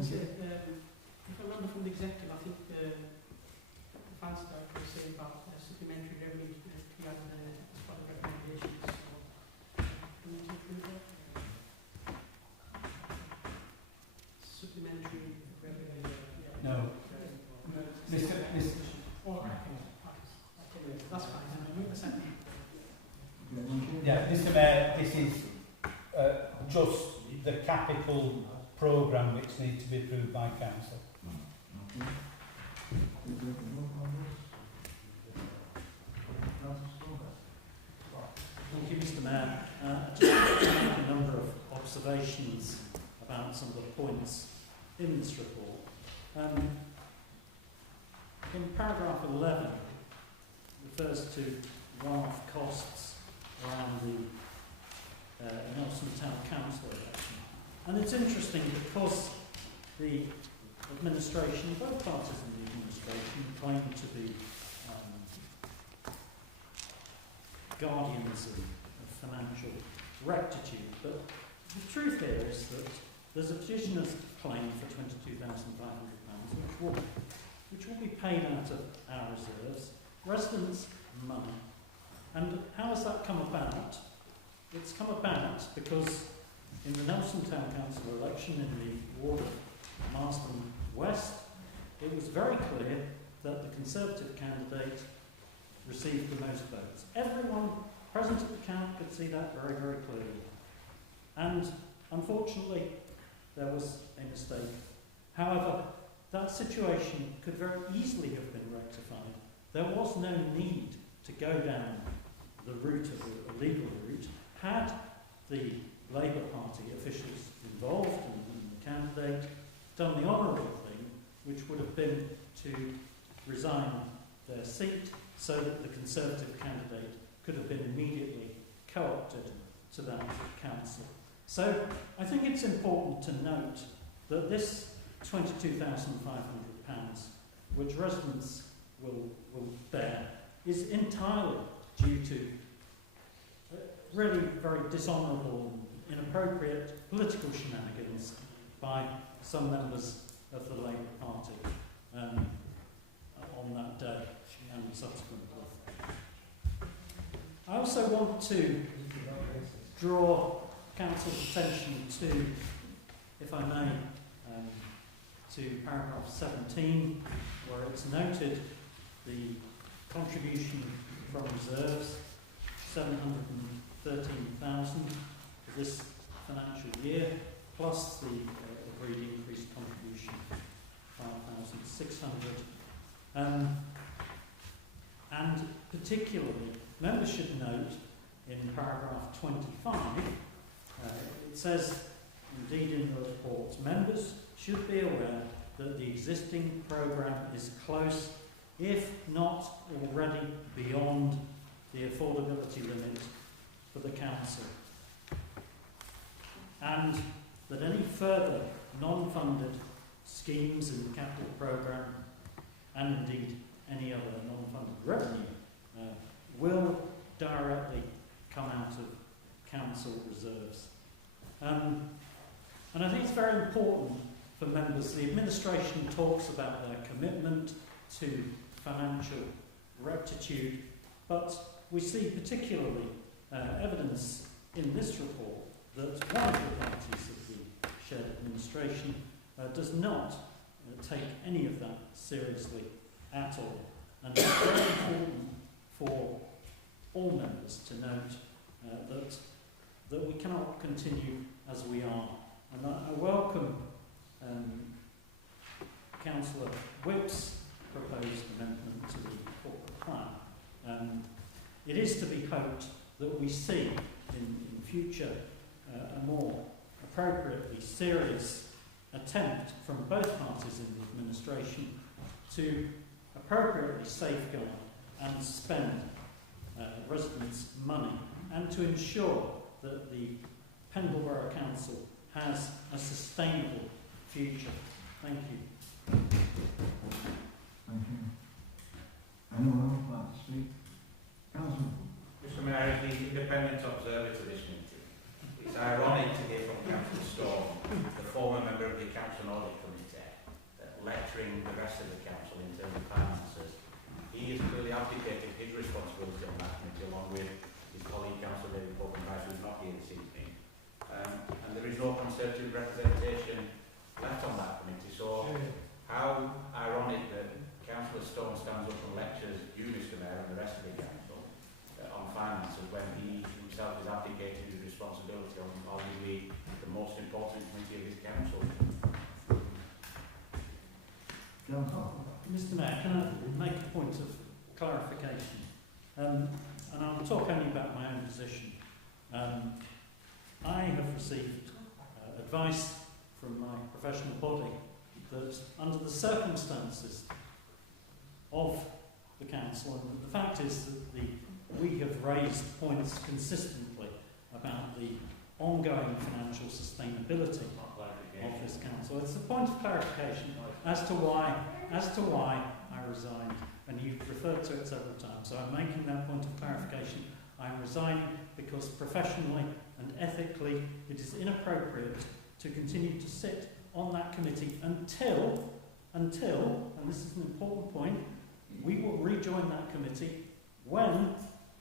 If I remember from the executive, I think the finance director was saying about supplementary revenue to be added as part of recommendations. So, do we need to Yeah, Mr Mayor, this is just the capital programme which needs to be approved by council. Okay. Is there a vote on this? Councillor Scott? Thank you, Mr Mayor. I just want to make a number of observations about some of the points in this report. In paragraph 11, refers to one-off costs around the Nelson Town Council election. And it's interesting because the administration, both parties in the administration, claim to be guardians of financial rectitude. But the truth here is that there's a petitioner's claim for £22,500, which will be paid out of our reserves, residents' money. And how has that come about? It's come about because in the Nelson Town Council election in the ward of Marsden West, it was very clear that the Conservative candidate received the most votes. Everyone present at the count could see that very, very clearly. And unfortunately, there was a mistake. However, that situation could very easily have been rectified. There was no need to go down the route of the legal route had the Labour Party officials involved in the candidate done the honourable thing, which would have been to resign their seat so that the Conservative candidate could have been immediately co-opted to that council. So I think it's important to note that this £22,500, which residents will bear, is entirely due to really very dishonourable and inappropriate political shenanigans by some members of the Labour Party on that day and subsequently. I also want to draw Council's attention to, if I may, to paragraph 17, where it's noted the contribution from reserves, 713,000 for this financial year, plus the agreed increased contribution, 5,600. And particularly, members should note in paragraph 25, it says, indeed in the report, members should be aware that the existing programme is close, if not already beyond the affordability limit for the council, and that any further non-funded schemes in the capital programme, and indeed any other non-funded revenue, will directly come out of council reserves. And I think it's very important for members. The administration talks about their commitment to financial rectitude, but we see particularly evidence in this report that one of the parties of the shared administration does not take any of that seriously at all. And it's very important for all members to note that we cannot continue as we are. And I welcome Councillor Whip's proposed amendment to the corporate plan. It is to be hoped that we see in future a more appropriately serious attempt from both parties in the administration to appropriately safeguard and spend residents' money, and to ensure that the Pendle Borough Council has a sustainable future. Thank you. Thank you. Anyone else like to speak? Councillor? Mr Mayor, as the independent observer to this meeting, it's ironic to hear from Councillor Storm, the former member of the Council and Audit Committee, lecturing the rest of the Council in terms of finances. He has clearly abdicated his responsibility on that committee along with his colleague Councillor David Pope-and-Price, who is not here this evening. And there is no Conservative representation left on that committee, so how ironic that Councillor Stone stands up and lectures you, Mr Mayor, and the rest of the Council on finances when he himself Mr Mayor, can I make a point of clarification? And I'll talk only about my own position. I have received advice from my professional body that under the circumstances of the council, and the fact is that we have raised points consistently about the ongoing financial sustainability of this council. It's a point of clarification as to why I resigned, and you've referred to it several times. So I'm making that point of clarification. I'm resigning because professionally and ethically it is inappropriate to continue to sit on that committee until, and this is an important point, we will rejoin that committee when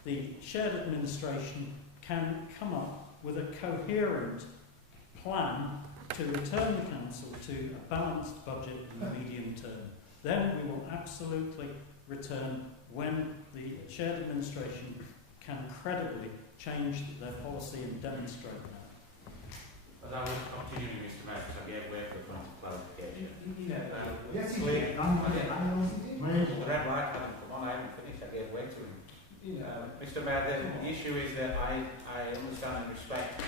the shared administration can come up with a coherent plan to return the council to a balanced budget in the medium term. Then we will absolutely return when the shared administration can credibly change their policy and demonstrate that. As I was continuing, Mr Mayor, because I gave way for a point of clarification. Yes, he clear- did. I'm Whatever I hadn't come on, I haven't finished, I gave way to him. Mr Mayor, the issue is that I understand and respect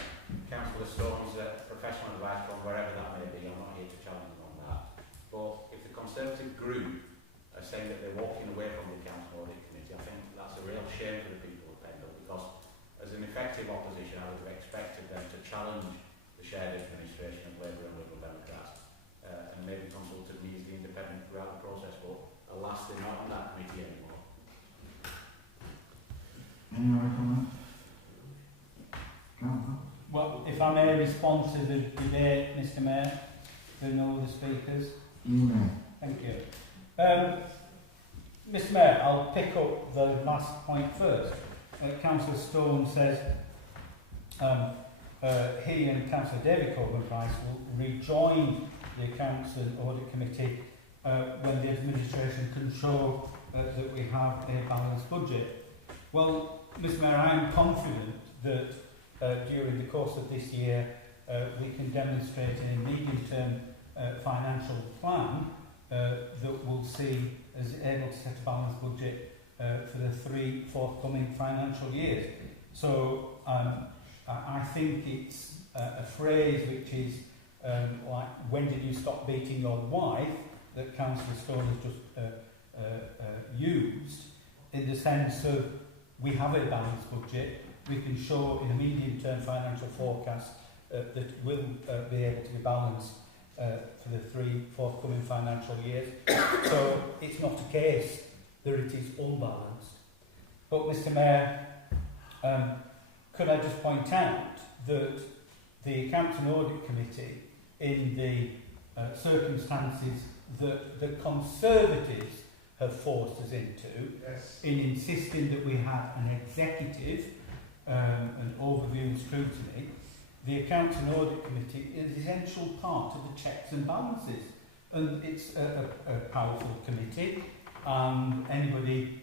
Councillor Stone's professional advice from wherever that may be. I'm not here to challenge him on that. But if the Conservative group are saying that they're walking away from the Council Audit Committee, I think that's a real shame for the people of Pendle, because as an effective opposition I would have expected them to challenge the shared administration of Labour and Liberal Democrats and maybe consulted me as the independent throughout the process, but alas, they're not on that committee anymore. Any other comments? Councillor? Well, if I may respond to the debate, Mr Mayor, there are no other speakers. You may. Thank you. Mr Mayor, I'll pick up the last point first. Councillor Stone says he and Councillor David Coburn-Price will rejoin the Accounts and Audit Committee when the administration can show that we have a balanced budget. Well, Mr Mayor, I am confident that during the course of this year we can demonstrate in a medium-term financial plan that will see us able to set a balanced budget for the 3 forthcoming financial years. So I think it's a phrase which is like, when did you stop beating your wife, that Councillor Stone has just used, in the sense of we have a balanced budget, we can show in a medium-term financial forecast that we'll be able to be balanced for the 3 forthcoming financial years. So it's not a case that it is unbalanced. But Mr Mayor, could I just point out that the Accounts and Audit Committee, in the circumstances that the Conservatives have forced us into, in insisting that we have an executive, an overview and scrutiny, the Accounts and Audit Committee is an essential part of the checks and balances. And it's a powerful committee, and anybody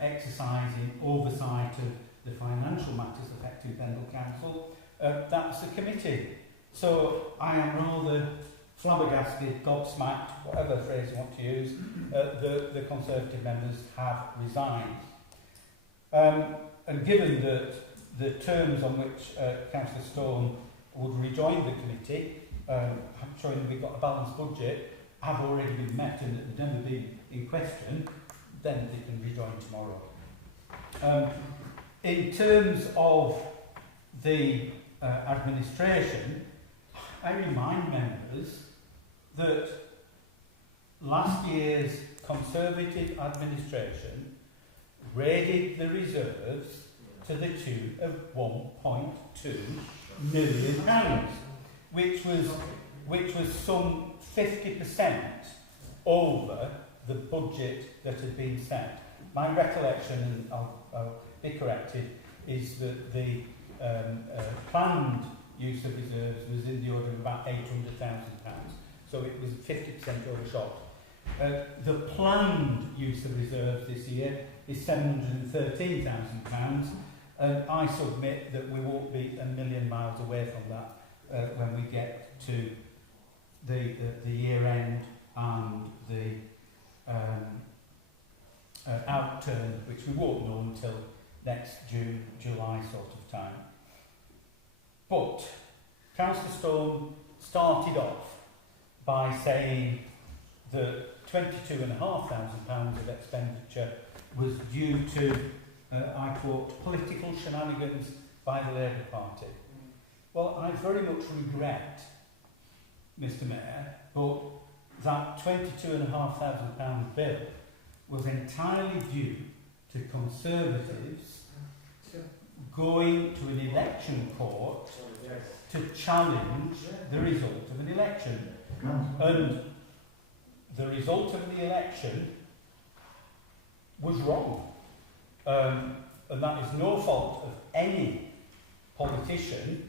exercising oversight of the financial matters affecting Pendle Council, that's the committee. So I am rather flabbergasted, gobsmacked, whatever phrase you want to use, the Conservative members have resigned. And given that the terms on which Councillor Stone would rejoin the committee, showing that we've got a balanced budget, have already been met and have never been in question, then they can rejoin tomorrow. In terms of the administration, I remind members that last year's Conservative administration raided the reserves to the tune of £1.2 million, which was some 50% over the budget that had been set. My recollection, and I'll be corrected, is that the planned use of reserves was in the order of about £800,000, so it was 50% overshot. The planned use of reserves this year is £713,000, and I submit that we won't be a million miles away from that when we get to the year end and the outturned, which we won't know until next June, July sort of time. But Councillor Stone started off by saying that £22,500 of expenditure was due to, I quote, political shenanigans by the Labour Party. Well, I very much regret, Mr Mayor, but that £22,500 bill was entirely due to Conservatives going to an election court to challenge the result of an election. And the result of the election was wrong. And that is no fault of any politician,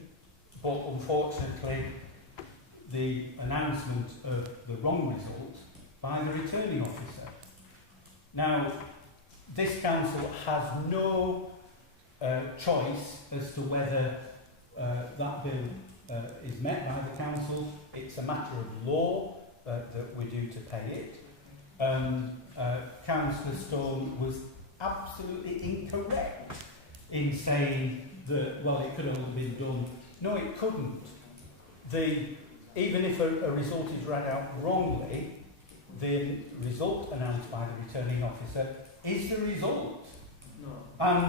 but unfortunately the announcement of the wrong result by the returning officer. Now, this council has no choice as to whether that bill is met by the council. It's a matter of law that we're due to pay it. Councillor Stone was absolutely incorrect in saying that, well, it could have only been done. No, it couldn't. Even if a result is read out wrongly, the result announced by the returning officer is the result. No. And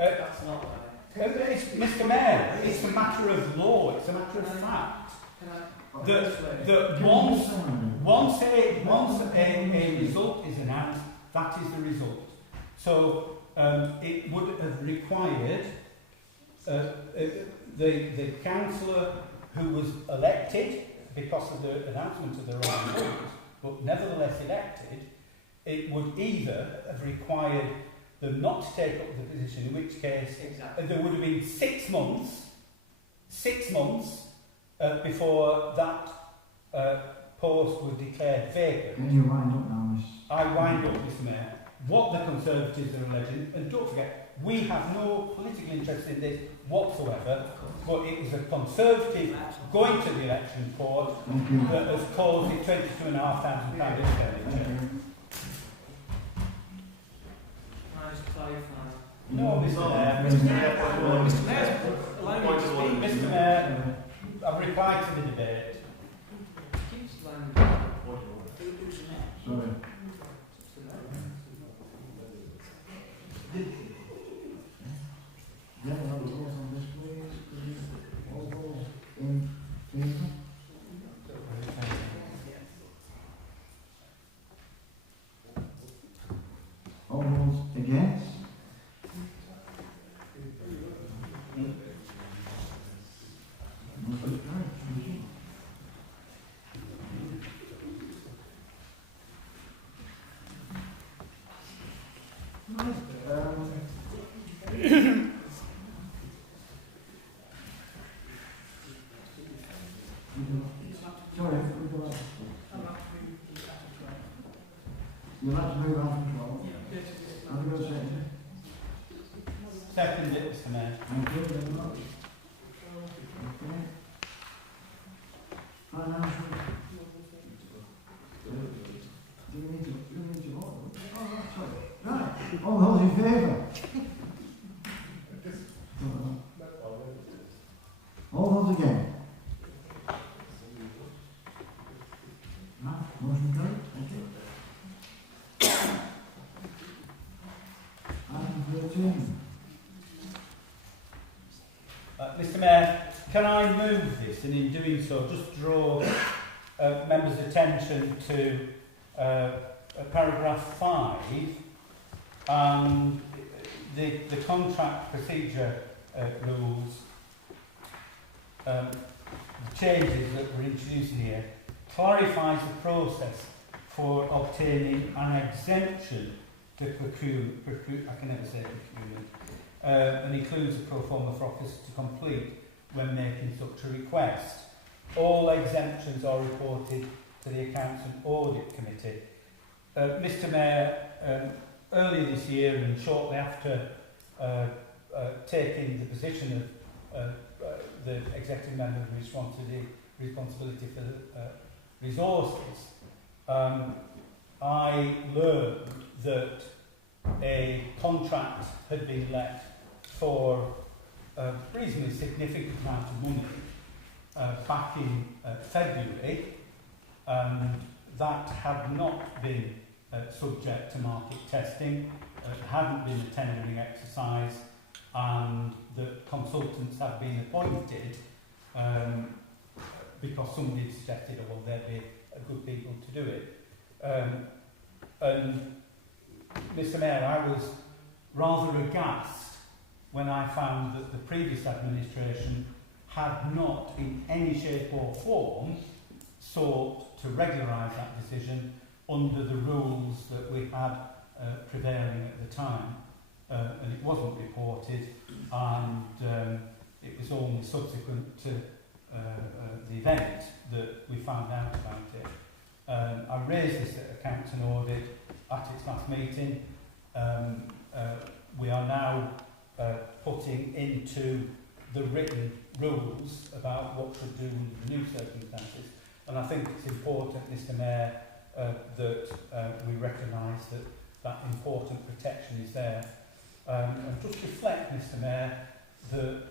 That's not right. Mr Mayor, it's a matter of law, it's a matter of fact. That once a result is announced, that is the result. So it would have required the councillor who was elected because of the announcement of the wrong result, but nevertheless elected, it would either have required them not to take up the position, in which case there would have been 6 months before that post was declared vacant. Can you wind up now, Miss? I wind up, Mr Mayor. What the Conservatives are alleging, and don't forget, we have no political interest in this whatsoever, but it is a Conservative going to the election court that has caused the £22,500 expenditure. No, Mr Mayor. Mr Mayor, allow me to speak. Mr Mayor, I've replied to the debate. Sorry. Yeah, we'll have a vote on this, please. All those in favour? All those against? Motion carried. Thank you. Sorry, you'll have to move on to 12. Have you got a second? Second it, Mr Mayor. Thank you very much. Okay. Financial. Do you need to vote? Oh, that's sorry. Right. All those in favour? All those against? Motion carried. Thank you. Item 13. Mr Mayor, can I move this, and in doing so just draw members' attention to paragraph 5 and the contract procedure rules, the changes that we're introducing here, clarifies the process for obtaining an exemption to I can never say procurement, and includes a pro forma for office to complete when making such a request. All exemptions are reported to the Accounts and Audit Committee. Mr Mayor, earlier this year and shortly after taking the position of the executive member with responsibility for the resources, I learned that a contract had been let for a reasonably significant amount of money back in February, and that had not been subject to market testing, hadn't been a tendering exercise, and that consultants had been appointed because somebody suggested, oh, well, they'd be good people to do it. And Mr. Mayor, I was rather aghast when I found that the previous administration had not in any shape or form sought to regularise that decision under the rules that we had prevailing at the time. And it wasn't reported, and it was only subsequent to the event that we found out about it. I raised this at Accounts and Audit at its last meeting. We are now putting into the written rules about what to do under the new circumstances. And I think it's important, Mr. Mayor, that we recognise that that important protection is there. And just reflect, Mr. Mayor, that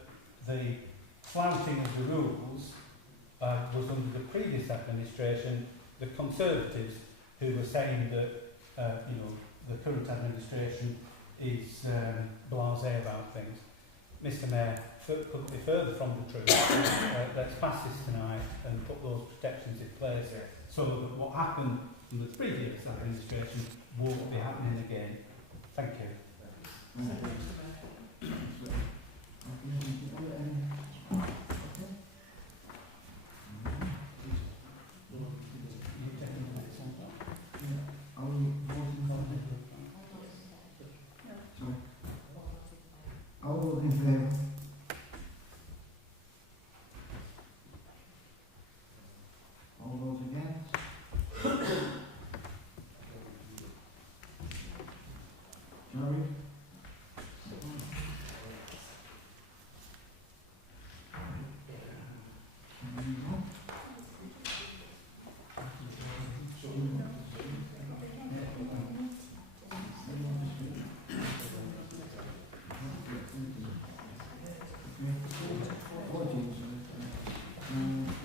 the flouting of the rules was under the previous administration, the Conservatives, who were saying that the current administration is blasé about things. Mr. Mayor, couldn't be further from the truth. Let's pass this tonight and put those protections in place so that what happened in the previous administration won't be happening again. Thank you. All those in favour? All those against? Carried.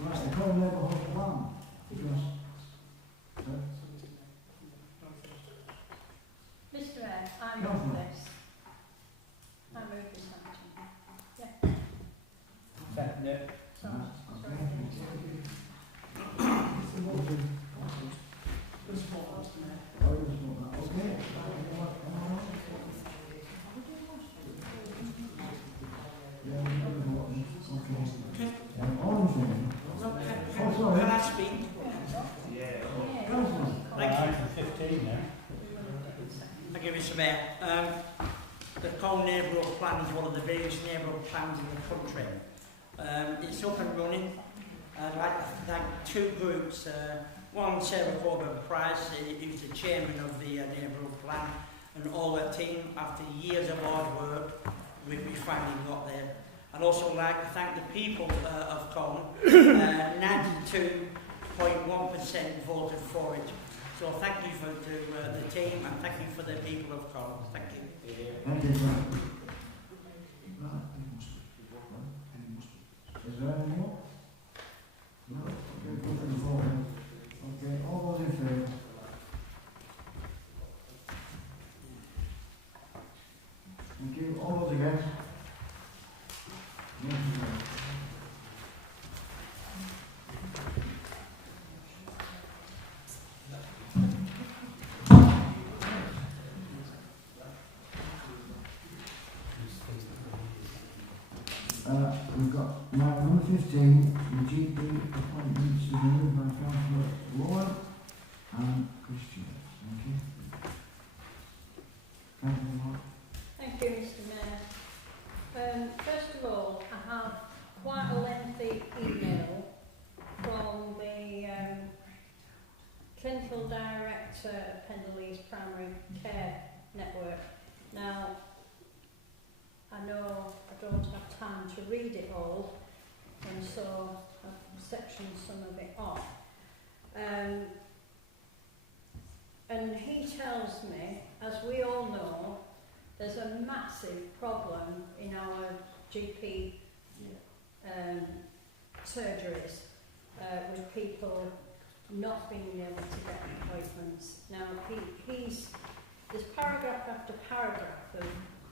That's the whole neighbourhood plan, because Mr. Mayor, I Go move for it. this. I move this item. Second it. Sorry. Can I speak? Thank you. Item 15 now. Thank you, Mr. Mayor. The Colne Neighbourhood Plan is one of the various neighbourhood plans in the country. It's up and running. I'd like to thank two groups. One, Sarah Corbin Price, who's the chairman of the neighbourhood plan, and all her team. After years of hard work, we finally got there. I'd also like to thank the people of Colne. 92.1% voted for it. So thank you for the team, and thank you for the people of Colne. Thank you. Thank you, sir. Is there any more? No? Okay, go to the vote. Okay, all those in favour? Thank you. All those against? Motion carried. We've got now number 15, the GP appointments to be moved by Councillor Lord and Christian. Thank you. Councillor Lord. Thank you, Mr. Mayor. First of all, I have quite a lengthy email from the Clinical Director of Pendle East Primary Care Network. Now, I know I don't have time to read it all, and so I've sectioned some of it off. and he tells me, as we all know, there's a massive problem in our GP surgeries with people not being able to get appointments. Now, there's paragraph after paragraph of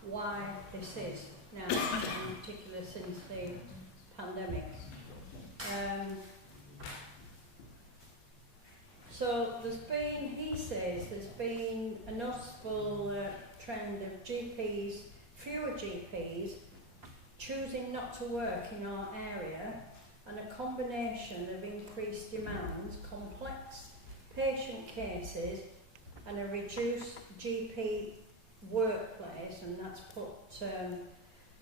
why this is now, in particular since the pandemic. So he says there's been a noticeable trend of fewer GPs choosing not to work in our area, and a combination of increased demands, complex patient cases, and a reduced GP workplace, and that's put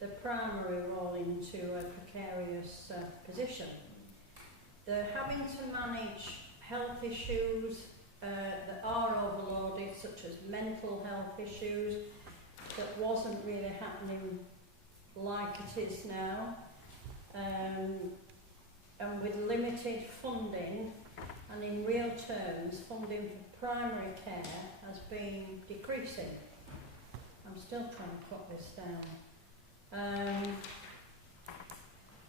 the primary role into a precarious position. They're having to manage health issues that are overloaded, such as mental health issues, that wasn't really happening like it is now, and with limited funding, and in real terms, funding for primary care has been decreasing. I'm still trying to cut this down.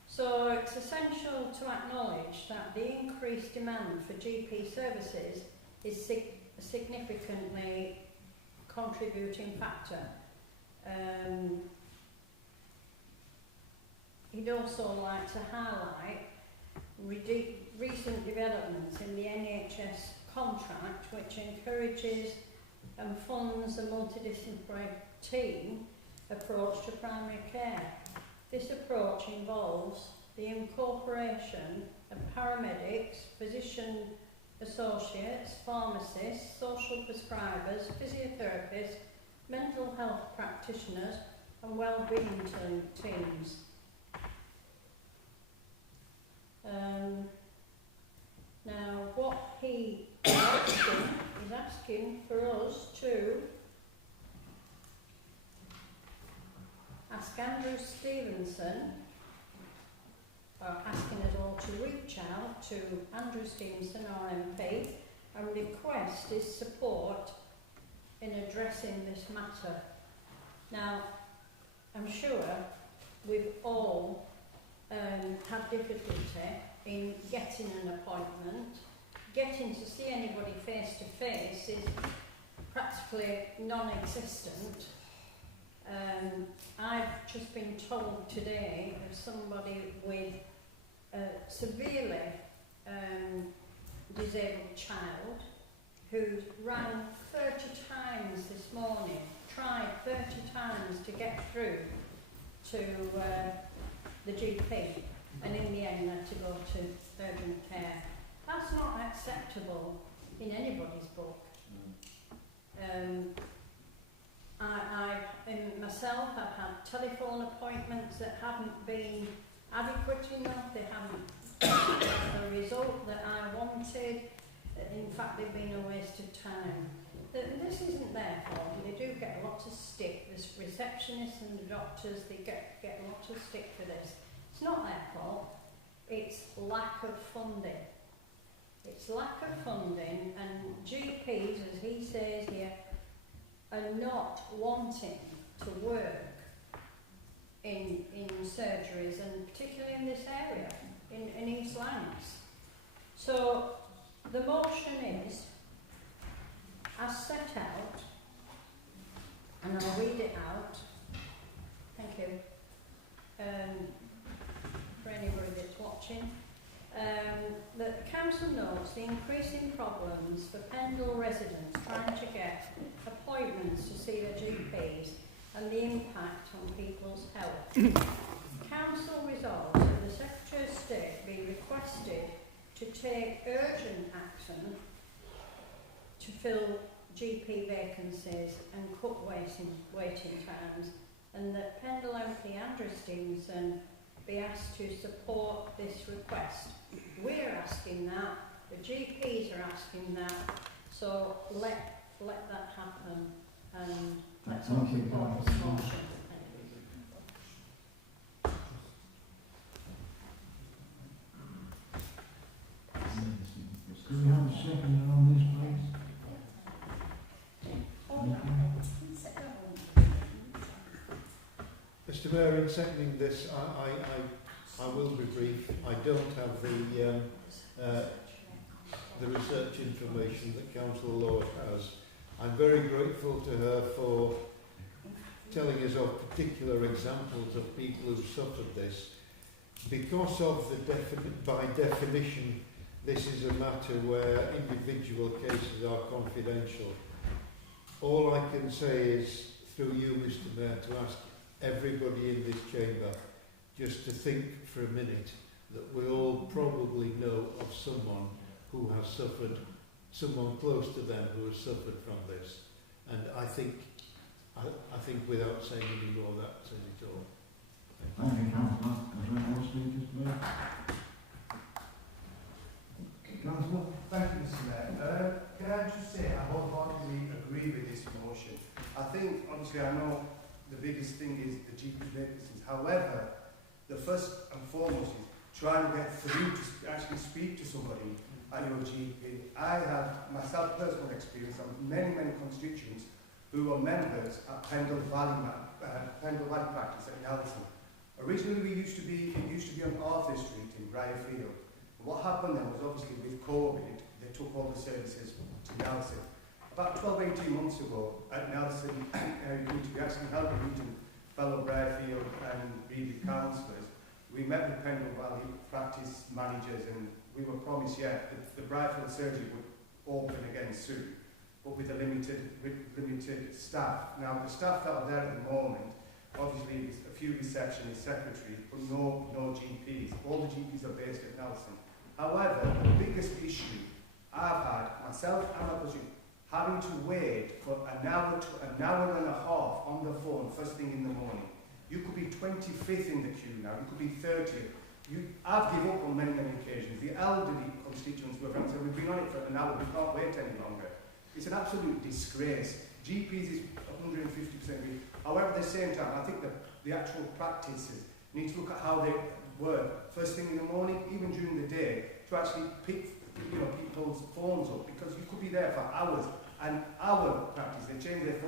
So it's essential to acknowledge that the increased demand for GP services is a significantly contributing factor. He'd also like to highlight recent developments in the NHS contract, which encourages and funds a multidisciplinary team approach to primary care. This approach involves the incorporation of paramedics, physician associates, pharmacists, social prescribers, physiotherapists, mental health practitioners, and wellbeing teams. Now, what he is asking for us to ask Andrew Stevenson, or asking us all to reach out to Andrew Stevenson, our MP, and request his support in addressing this matter. Now, I'm sure we've all had difficulty in getting an appointment. Getting to see anybody face to face is practically non-existent. I've just been told today of somebody with a severely disabled child who's rang 30 times this morning, tried 30 times to get through to the GP, and in the end had to go to urgent care. That's not acceptable in anybody's book. Myself, I've had telephone appointments that haven't been adequate enough, they haven't got the result that I wanted. In fact, they've been a waste of time. This isn't their fault. They do get a lot of stick. The receptionists and the doctors, they get a lot of stick for this. It's not their fault. It's lack of funding. It's lack of funding, and GPs, as he says here, are not wanting to work in surgeries, and particularly in this area, in East Lancs. So the motion is, as set out, and I'll read it out, thank you, for anybody that's watching, that the council notes the increasing problems for Pendle residents trying to get appointments to see their GPs and the impact on people's health. Council resolves that the Secretary of State be requested to take urgent action to fill GP vacancies and cut waiting times, and that Pendle MP Andrew Stevenson be asked to support this request. We're asking that, the GPs are asking that, so let that happen, and let's all support this motion. Can we have a second on this, please? Mr Mayor, in seconding this, I will be brief. I don't have the research information that Councillor Lord has. I'm very grateful to her for telling us of particular examples of people who've suffered this. Because of the by definition, this is a matter where individual cases are confidential. All I can say is, through you, Mr Mayor, to ask everybody in this chamber just to think for a minute that we all probably know of someone who has suffered, someone close to them who has suffered from this. And I think without saying any more, that says it all. Thank you, Councillor. Is there any more speakers, please? Councillor? Thank you, Mr Mayor. Can I just say I wholeheartedly agree with this motion. I think, honestly, I know the biggest thing is the GP vacancies. However, the first and foremost is trying to get through to actually speak to somebody at your GP. I have myself personal experience of many constituents who are members at Pendle Valley practice at Nelson. Originally, it used to be on Arthur Street in Briarfield. What happened then was obviously with COVID, they took all the services to Nelson. About 12-18 months ago at Nelson, we actually held a meeting, fellow Briarfield and Reedy councillors. We met with Pendle Valley practice managers and we were promised, the Briarfield surgery would open again soon, but with limited staff. Now, the staff that are there at the moment, obviously a few receptionists, secretaries, but no GPs. All the GPs are based at Nelson. However, the biggest issue I've had, myself and my position, having to wait for an hour and a half on the phone first thing in the morning. You could be 25th in the queue now, you could be 30th. I've given up on many occasions. The elderly constituents who have said, we've been on it for an hour, we can't wait any longer. It's an absolute disgrace. GPs is 150%. However, at the same time, I think the actual practices need to look at how they work first thing in the morning, even during the day, to actually pick people's phones up, because you could be there for hours. And our practice, they changed their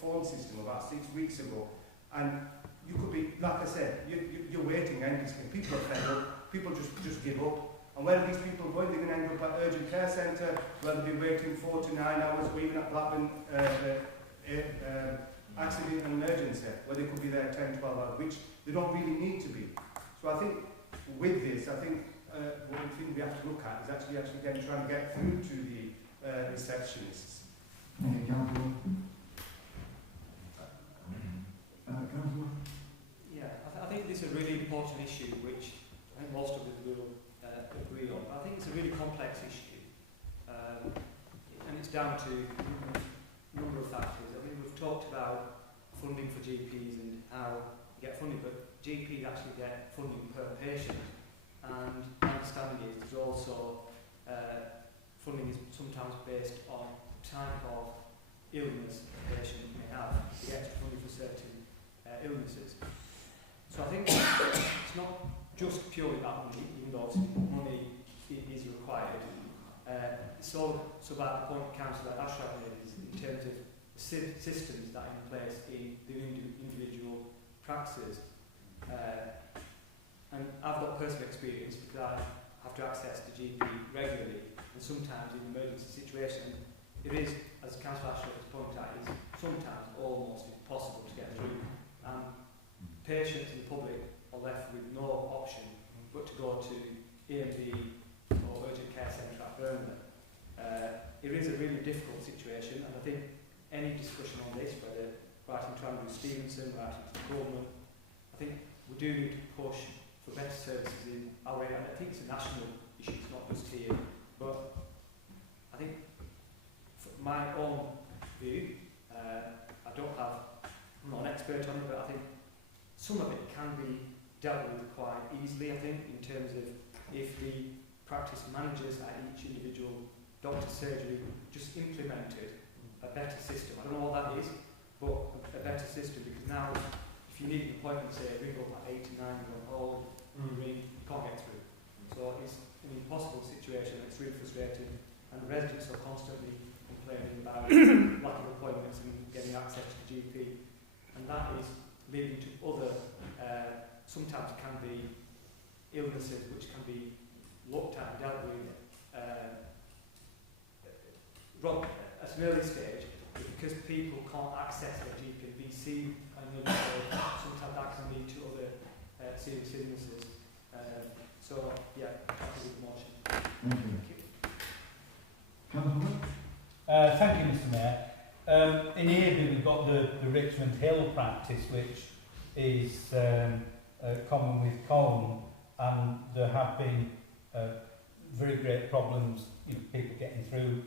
phone system about 6 weeks ago, and you could be, like I said, you're waiting endlessly. People are fed up, people just give up. And where are these people going? They're going to end up at urgent care centre, where they'll be waiting 4 to 9 hours, or even at Blackburn accident and emergency, where they could be there 10, 12 hours, which they don't really need to be. So I think with this, one thing we have to look at is actually trying to get through to the receptionists. Thank you, Councillor. Councillor? Yeah, I think this is a really important issue, which I think most of us will agree on. I think it's a really complex issue, and it's down to a number of factors. I mean, we've talked about funding for GPs and how you get funding, but GPs actually get funding per patient. And my understanding is there's also funding is sometimes based on the type of illness a patient may have. You get funding for certain illnesses. So I think it's not just purely about money, even though money is required. It's also about the point Councillor Ashram made is in terms of systems that are in place in the individual practices. And I've got personal experience because I have to access the GP regularly, and sometimes in an emergency situation, it is, as Councillor Ashram has pointed out, is sometimes almost impossible to get through. And patients and the public are left with no option but to go to A&B or urgent care centre at Burnley. It is a really difficult situation, and I think any discussion on this, whether writing to Andrew Stevenson, writing to the government, I think we do need to push for better services in our area. I think it's a national issue, it's not just here. But I think, for my own view, I'm not an expert on it, but I think some of it can be dealt with quite easily, I think, in terms of if the practice managers at each individual doctor's surgery just implemented a better system. I don't know what that is, but a better system, because now if you need an appointment, say, ring up at 8 to 9, you're on hold, ring, you can't get through. So it's an impossible situation, it's really frustrating, and the residents are constantly complaining about lack of appointments and getting access to the GP, and that is leading to other, sometimes can be illnesses which can be looked at and dealt with at an early stage, because people can't access their GP and be seen at an early stage. Sometimes that can lead to other serious illnesses. So, yeah, happy with the motion. Thank you. Councillor? Thank you, Mr Mayor. In Earby we've got the Richmond Hill practice, which is common with Colne, and there have been very great problems, people getting through.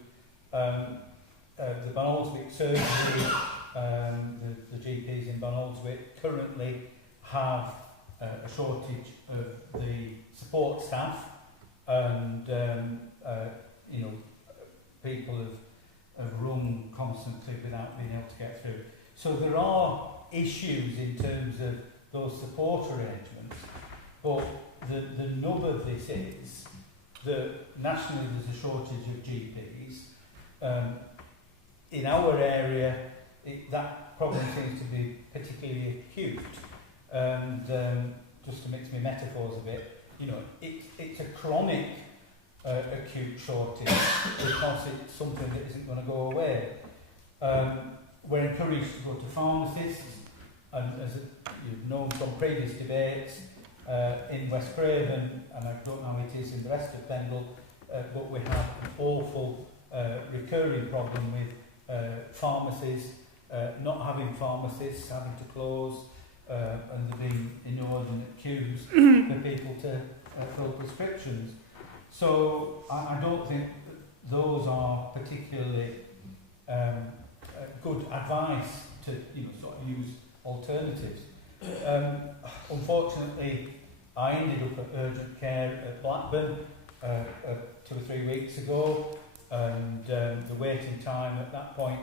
The Bonaldswick surgery, the GPs in Bonaldswick currently have a shortage of the support staff, and people have run constantly without being able to get through. So there are issues in terms of those support arrangements, but the nub of this is that nationally there's a shortage of GPs. In our area, that problem seems to be particularly acute. And just to mix my metaphors a bit, it's a chronic acute shortage because it's something that isn't going to go away. We're encouraged to go to pharmacists, and as you've known from previous debates, in West Craven, and I don't know how it is in the rest of Pendle, but we have an awful recurring problem with pharmacies, not having pharmacists, having to close, and there being inordinate queues for people to fill prescriptions. So I don't think those are particularly good advice to sort of use alternatives. Unfortunately, I ended up at urgent care at Blackburn 2 or 3 weeks ago, and the waiting time at that point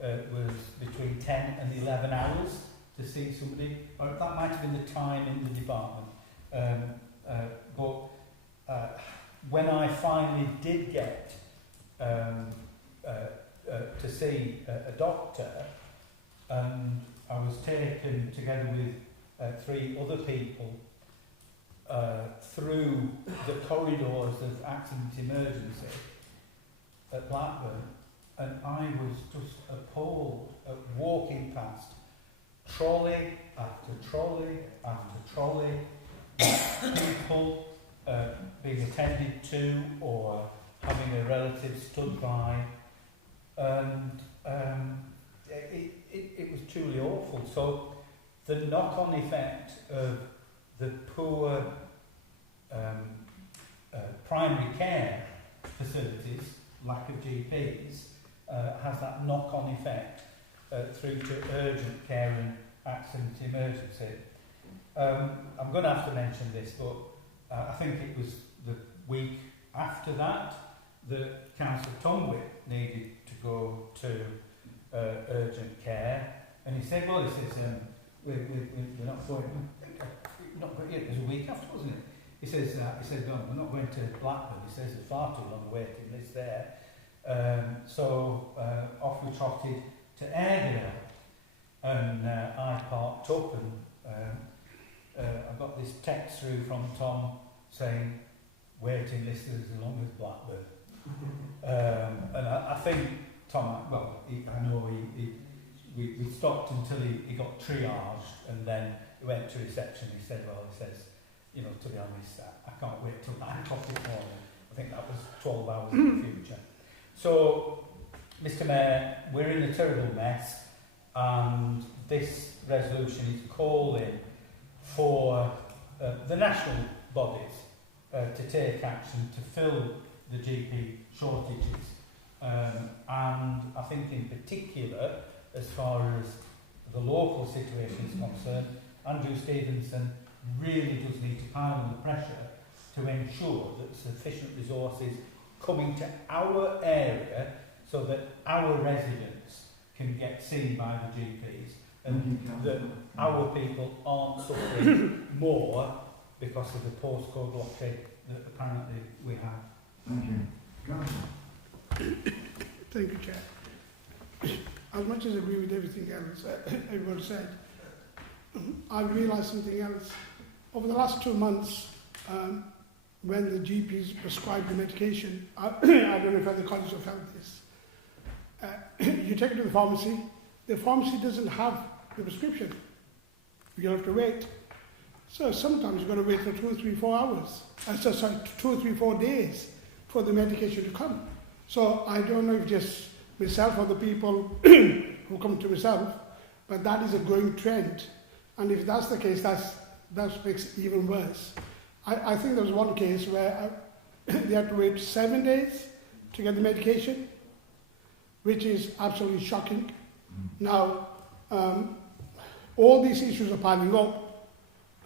was between 10 and 11 hours to see somebody, or that might have been the time in the department. But when I finally did get to see a doctor, and I was taken together with 3 other people through the corridors of accident emergency at Blackburn, and I was just appalled at walking past trolley after trolley after trolley, people being attended to or having a relative stood by, and it was truly awful. So the knock-on effect of the poor primary care facilities, lack of GPs, has that knock-on effect through to urgent care and accident emergency. I'm going to have to mention this, but I think it was the week after that Councillor Tomwick needed to go to urgent care, and he said, well, he says, we're not going, it was a week after, wasn't it? He says, no, we're not going to Blackburn. He says, there's far too long waiting list there. So off we trotted to Airedale, and I parked up, and I got this text through from Tom saying, waiting list is as long as Blackburn. And I think Tom, well, I know we stopped until he got triaged, and then he went to reception. He said, well, he says, to be honest, I can't wait till 9 o'clock this morning. I think that was 12 hours in the future. So, Mr Mayor, we're in a terrible mess, and this resolution is calling for the national bodies to take action to fill the GP shortages. And I think in particular, as far as the local situation is concerned, Andrew Stevenson really does need to pile on the pressure to ensure that sufficient resources coming to our area so that our residents can get seen by the GPs, and that our people aren't suffering more because of the postcode lottery that apparently we have. Thank you. Thank you, Chair. As much as I agree with everything else everyone said, I've realised something else. Over the last 2 months, when the GPs prescribe the medication, I don't know if other colleagues have felt this. You take it to the pharmacy doesn't have the prescription. You have to wait. So sometimes you've got to wait for 2 or 3, 4 hours. 2 or 3, 4 days for the medication to come. So I don't know if just myself or the people who come to myself, but that is a growing trend. And if that's the case, that makes it even worse. I think there was one case where they had to wait 7 days to get the medication, which is absolutely shocking. Now, all these issues are piling up,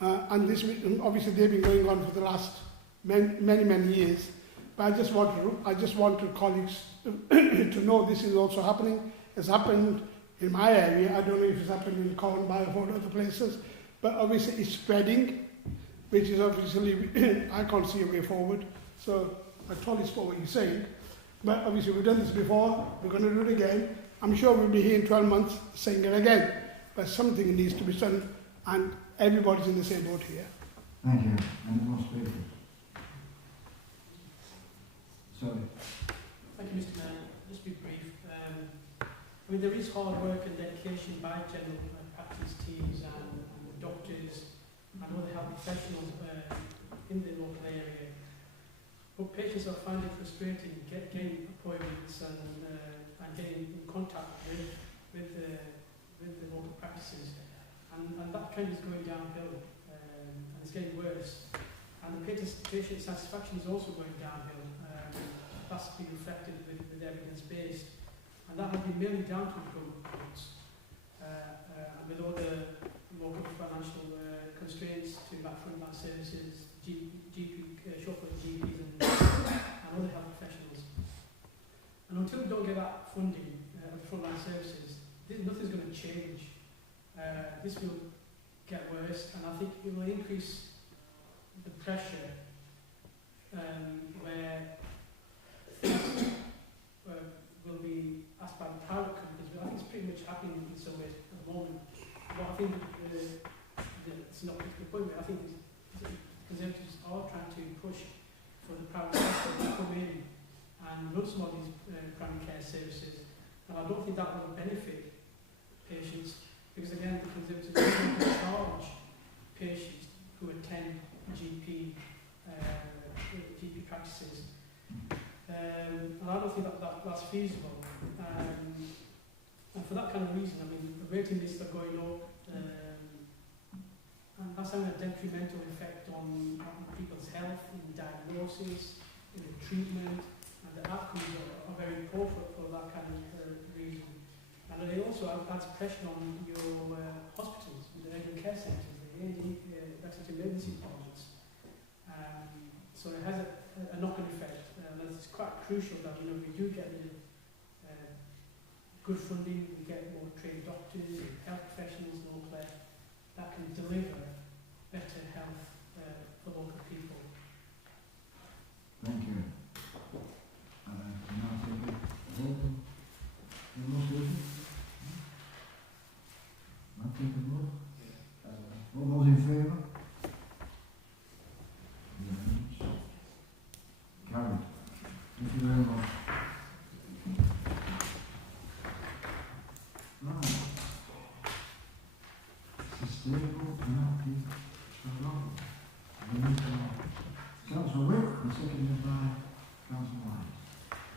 and obviously they've been going on for the last many years. But I just want colleagues to know this is also happening. It's happened in my area. I don't know if it's happened in Cornwall or other places, but obviously it's spreading, which is obviously I can't see a way forward. So I totally support what you're saying. But obviously we've done this before. We're going to do it again. I'm sure we'll be here in 12 months saying it again. But something needs to be done, and everybody's in the same boat here. Thank you. Any more speakers? Sorry. Thank you, Mr. Mayor. Just be brief. I mean, there is hard work and dedication by general practice teams and doctors and other health professionals in the local area. But patients are finding it frustrating getting appointments and getting in contact with the local practices. And that trend is going downhill and it's getting worse. And the patient satisfaction is also going downhill. That's been reflected with evidence-based. And that has been mainly down to governments. And with all the local financial constraints to frontline services, short-term GPs and other health professionals. And until we don't get that funding of frontline services, nothing's going to change. This will get worse, and I think it will increase the pressure where things will be asked by the private companies. But I think it's pretty much happening in some ways at the moment. But I think it's not a particular point, but I think the Conservatives are trying to push for the private sector to come in and run some of these primary care services. And I don't think that will benefit patients, because again, the Conservatives are going to charge patients who attend GP practices. And I don't think that's feasible. And for that kind of reason, I mean, the waiting lists are going up, and that's having a detrimental effect on people's health, in the diagnosis, in the treatment, and the outcomes are very poor for that kind of reason. And it also adds pressure on your hospitals, the urgent care centres, the emergency departments. So it has a knock-on effect. And it's quite crucial that we do get good funding, we get more trained doctors and health professionals locally that can deliver better health for local people. Thank you. Now take it. Any more speakers? Not take the vote? All those in favour? Unanimous. Carried. Thank you very much. Right. Sustainable Anarchy Struggle. Councillor Wick, and seconded by Councillor White.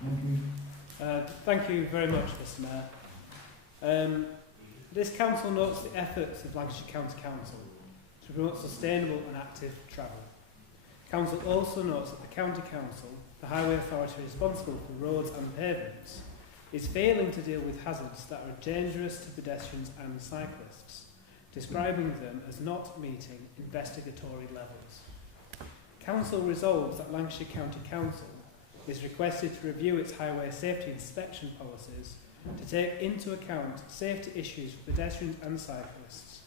Thank you. Thank you very much, Mr. Mayor. This council notes the efforts of Lancashire County Council to promote sustainable and active travel. Council also notes that the County Council, the highway authority responsible for roads and pavements, is failing to deal with hazards that are dangerous to pedestrians and cyclists, describing them as not meeting investigatory levels. Council resolves that Lancashire County Council is requested to review its highway safety inspection policies to take into account safety issues for pedestrians and cyclists,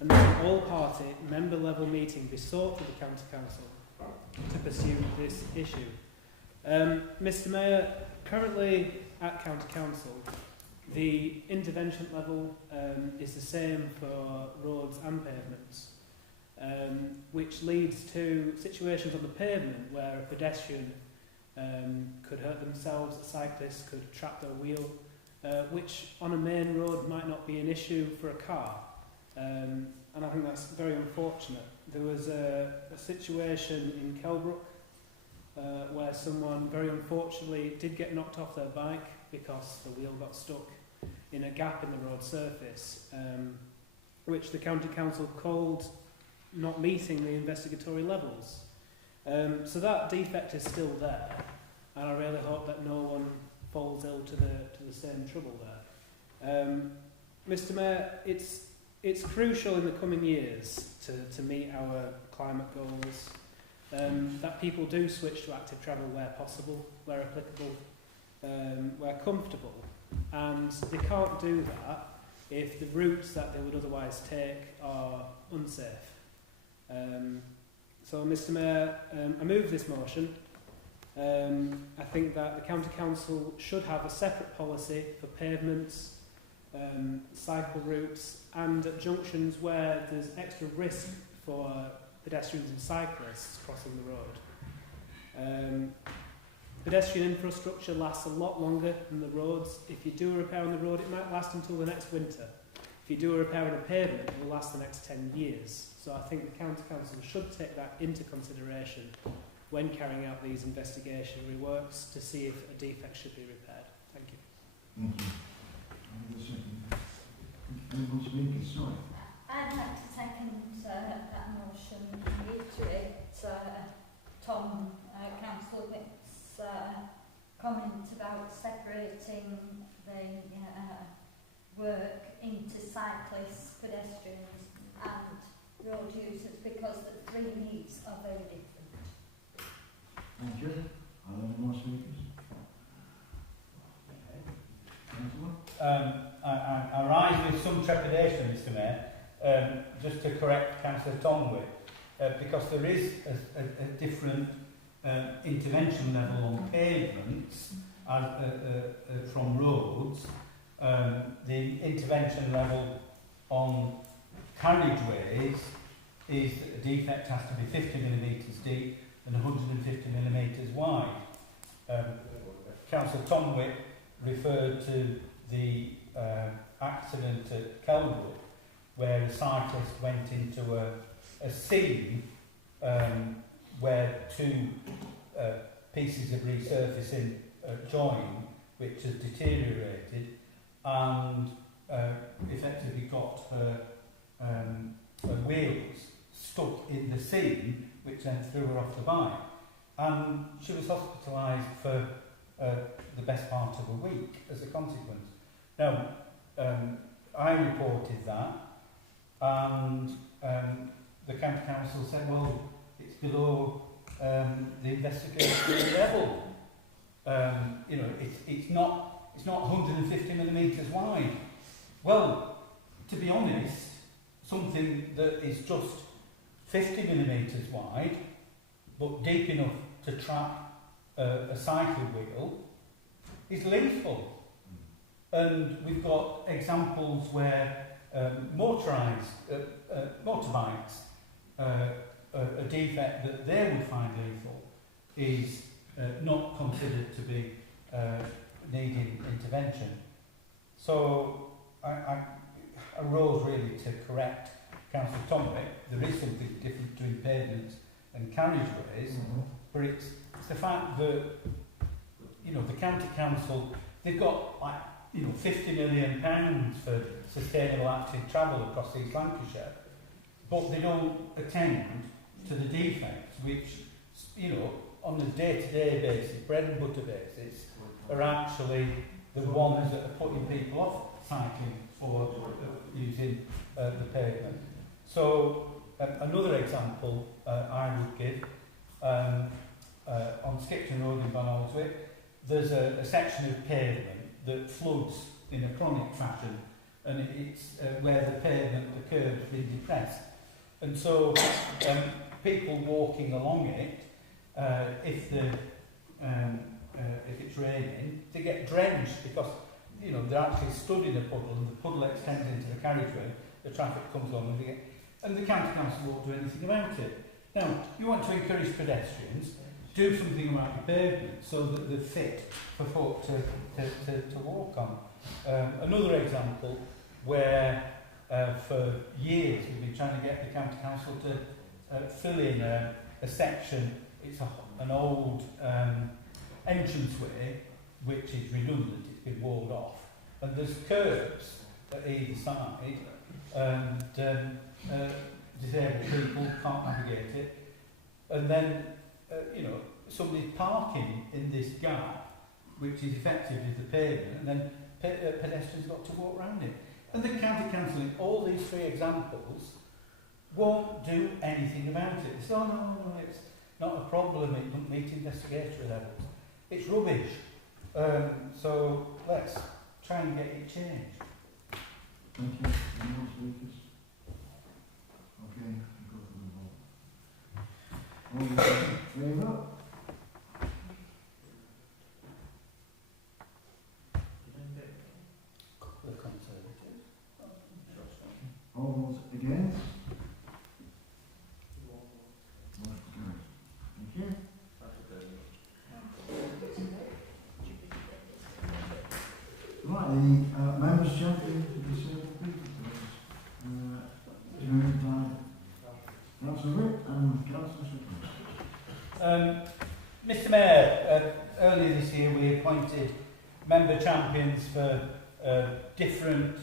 and that an all-party member-level meeting be sought for the County Council to pursue this issue. Mr. Mayor, currently at County Council, the intervention level is the same for roads and pavements, which leads to situations on the pavement where a pedestrian could hurt themselves, a cyclist could trap their wheel, which on a main road might not be an issue for a car. And I think that's very unfortunate. There was a situation in Kelbrook where someone very unfortunately did get knocked off their bike because the wheel got stuck in a gap in the road surface, which the County Council called not meeting the investigatory levels. So that defect is still there, and I really hope that no one falls ill to the same trouble there. Mr. Mayor, it's crucial in the coming years to meet our climate goals, that people do switch to active travel where possible, where applicable, where comfortable, and they can't do that if the routes that they would otherwise take are unsafe. So, Mr. Mayor, I move this motion. I think that the County Council should have a separate policy for pavements, cycle routes, and at junctions where there's extra risk for pedestrians and cyclists crossing the road. Pedestrian infrastructure lasts a lot longer than the roads. If you do a repair on the road, it might last until the next winter. If you do a repair on a pavement, it will last the next 10 years. So I think the County Council should take that into consideration when carrying out these investigationary works to see if a defect should be repaired. Thank you. Thank you. Anyone speaking? Sorry. I'd like to second that motion and reiterate Tom, Councillor Witt's comment about separating the work into cyclists, pedestrians and road users, because the three needs are very different. Thank you. Are there any more speakers? Councillor? I rise with some trepidation, Mr. Mayor, just to correct Councillor Tongway, because there is a different intervention level on pavements from roads. The intervention level on carriageways is that a defect has to be 50 millimetres deep and 150 millimetres wide. Councillor Tongway referred to the accident at Kelbrook, where a cyclist went into a seam where two pieces of resurfacing joined, which has deteriorated, and effectively got her wheels stuck in the seam, which then threw her off the bike. And she was hospitalised for the best part of a week as a consequence. Now, I reported that, and the County Council said, well, it's below the investigation level. It's not 150 millimetres wide. Well, to be honest, something that is just 50 millimetres wide, but deep enough to trap a cycle wheel, is lethal. And we've got examples where motorbikes, a defect that they would find lethal, is not considered to be needing intervention. So I rose really to correct Councillor Tomwick. There is something different between pavements and carriageways, but it's the fact that the County Council, they've got £50 million for sustainable active travel across East Lancashire, but they don't attend to the defects, which on a day-to-day basis, bread and butter basis, are actually the ones that are putting people off cycling or using the pavement. So another example I would give, on Skipton Road in Balmoswick, there's a section of pavement that floods in a chronic fashion, and it's where the pavement, the curb has been depressed. And so people walking along it, if it's raining, they get drenched because they're actually stood in a puddle, and the puddle extends into the carriageway. The traffic comes on, and and the county council won't do anything about it. Now, you want to encourage pedestrians, do something about your pavement so that they're fit for folk to walk on. Another example where for years we've been trying to get the county council to fill in a section. It's an old entranceway which is redundant, it's been walled off, and there's curbs at either side, and disabled people can't navigate it, and then somebody's parking in this gap which is effectively the pavement, and then pedestrians got to walk around it. And the county council in all these three examples won't do anything about it. They say, oh no, it's not a problem, it doesn't meet investigatory levels. It's rubbish. So let's try and get it changed. Thank you. Any more speakers? Okay, we'll go for the vote. All in favour? The Conservatives. All those against? Motion carries. Thank you. Right, the members' champion for disabled people, please. Moved by Councillor Whip and Councillor Strickland. Mr Mayor, earlier this year we appointed member champions for different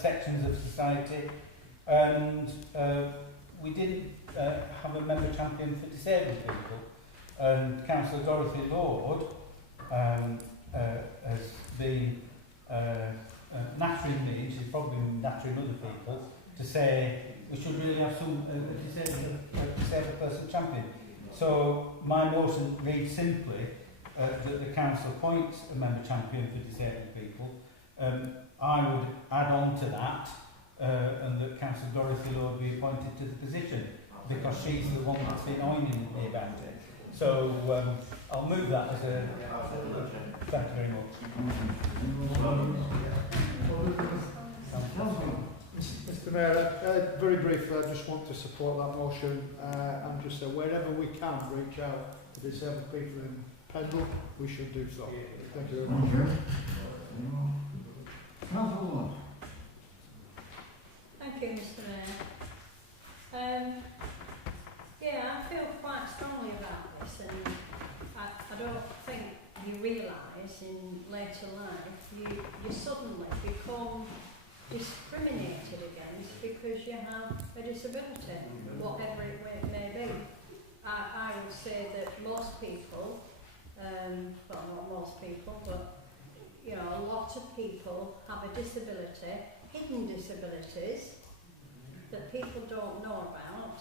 sections of society, and we didn't have a member champion for disabled people. And Councillor Dorothy Lord has been nattering me, she's probably been nattering other people, to say we should really have some disabled person champion. So my motion reads simply that the council appoints a member champion for disabled people. I would add on to that and that Councillor Dorothy Lord be appointed to the position, because she's the one that's been whining me about it. So I'll move that as a... Thank you very much. Mr Mayor, very briefly, I just want to support that motion and just say wherever we can reach out to disabled people in Pendle, we should do so. Thank you very much. Councillor Lord. Thank you, Mr Mayor. Yeah, I feel quite strongly about this, and I don't think you realise in later life you suddenly become discriminated against because you have a disability, whatever it may be. I would say that most people, well not most people, but a lot of people have a disability, hidden disabilities that people don't know about.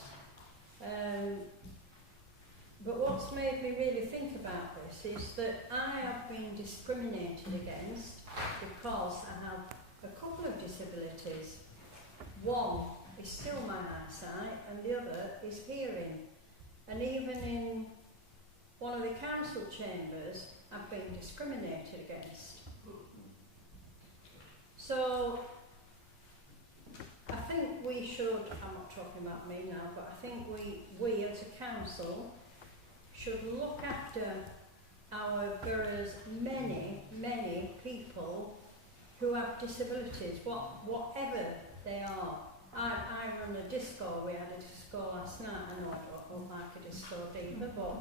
But what's made me really think about this is that I have been discriminated against because I have a couple of disabilities. One is still my eyesight and the other is hearing. And even in one of the council chambers, I've been discriminated against. So I think we should, I'm not talking about me now, but I think we as a council should look after our borough's many people who have disabilities, whatever they are. I run a disco, we had a disco last night. I know I don't look like a disco diva, but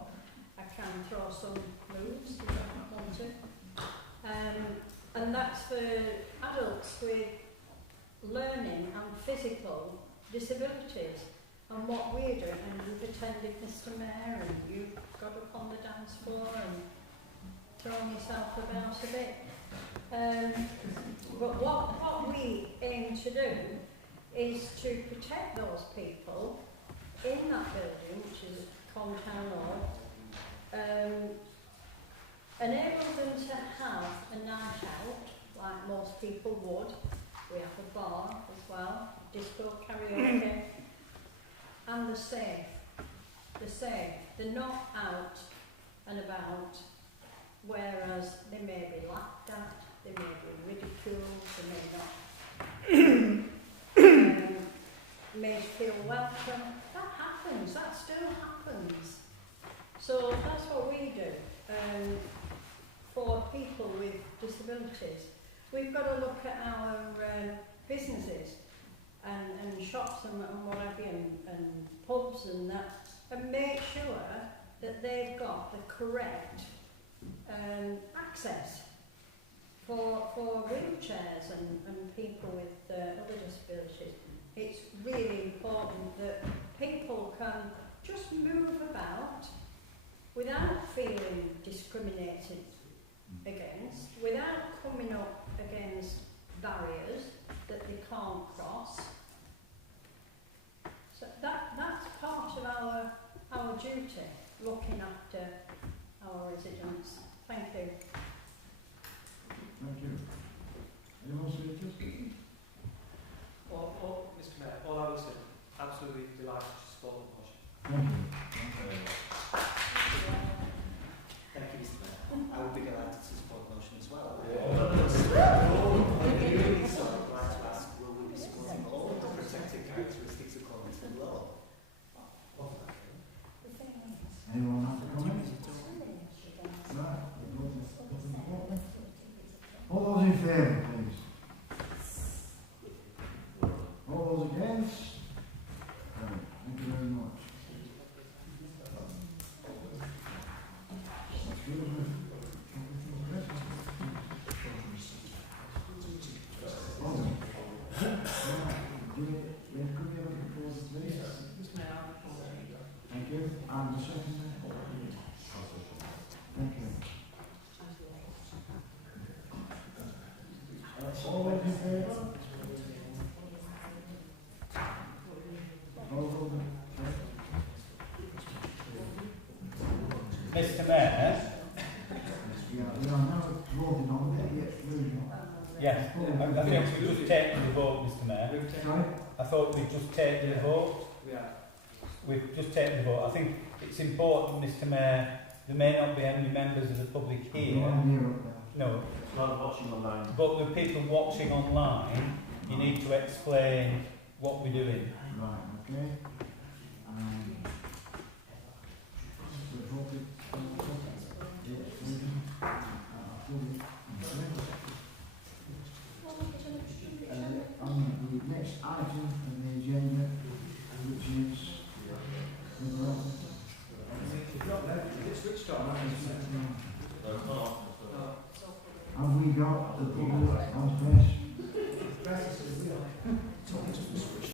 I can throw some moves if I want to. And that's for adults with learning and physical disabilities. And what we're doing, and you've attended, Mr Mayor, and you've got up on the dance floor and thrown yourself about a bit. But what we aim to do is to protect those people in that building, which is Town Hall, enable them to have a night out, like most people would. We have a bar as well, disco, karaoke, and they're safe. They're safe. They're not out and about, whereas they may be laughed at, they may be ridiculed, they may not. made feel welcome. That happens, that still happens. So that's what we do for people with disabilities. We've got to look at our businesses and shops and what have you, and pubs and that, and make sure that they've got the correct access for wheelchairs and people with other disabilities. It's really important that people can just move about without feeling discriminated against, without coming up against barriers that they can't cross. So that's part of our duty, looking after our residents. Thank you. Thank you. Anyone speakers? Mr Mayor, all I would say, absolutely delighted to support the motion. Thank you. Thank you, Mr Mayor. I would be delighted to support the motion as well. So I'd like to ask, will we be supporting all the protected characteristics according to the law? Anyone have a comment? Right. All those in favour, please. All those against? Right. Thank you very much. Excuse me. Thank you. And the second. Thank you. All those in favour? All those Mr Mayor? we are now voting on it. Yes, I think we've just taken the vote, Mr Mayor. Sorry? I thought we'd just taken the vote. We've just taken the vote. I think it's important, Mr Mayor, there may not be any members of the public here. No. Watching online. But the people watching online, you need to explain what we're doing. Right, okay. On the next item on the agenda, which is It's switched on. have we got the public on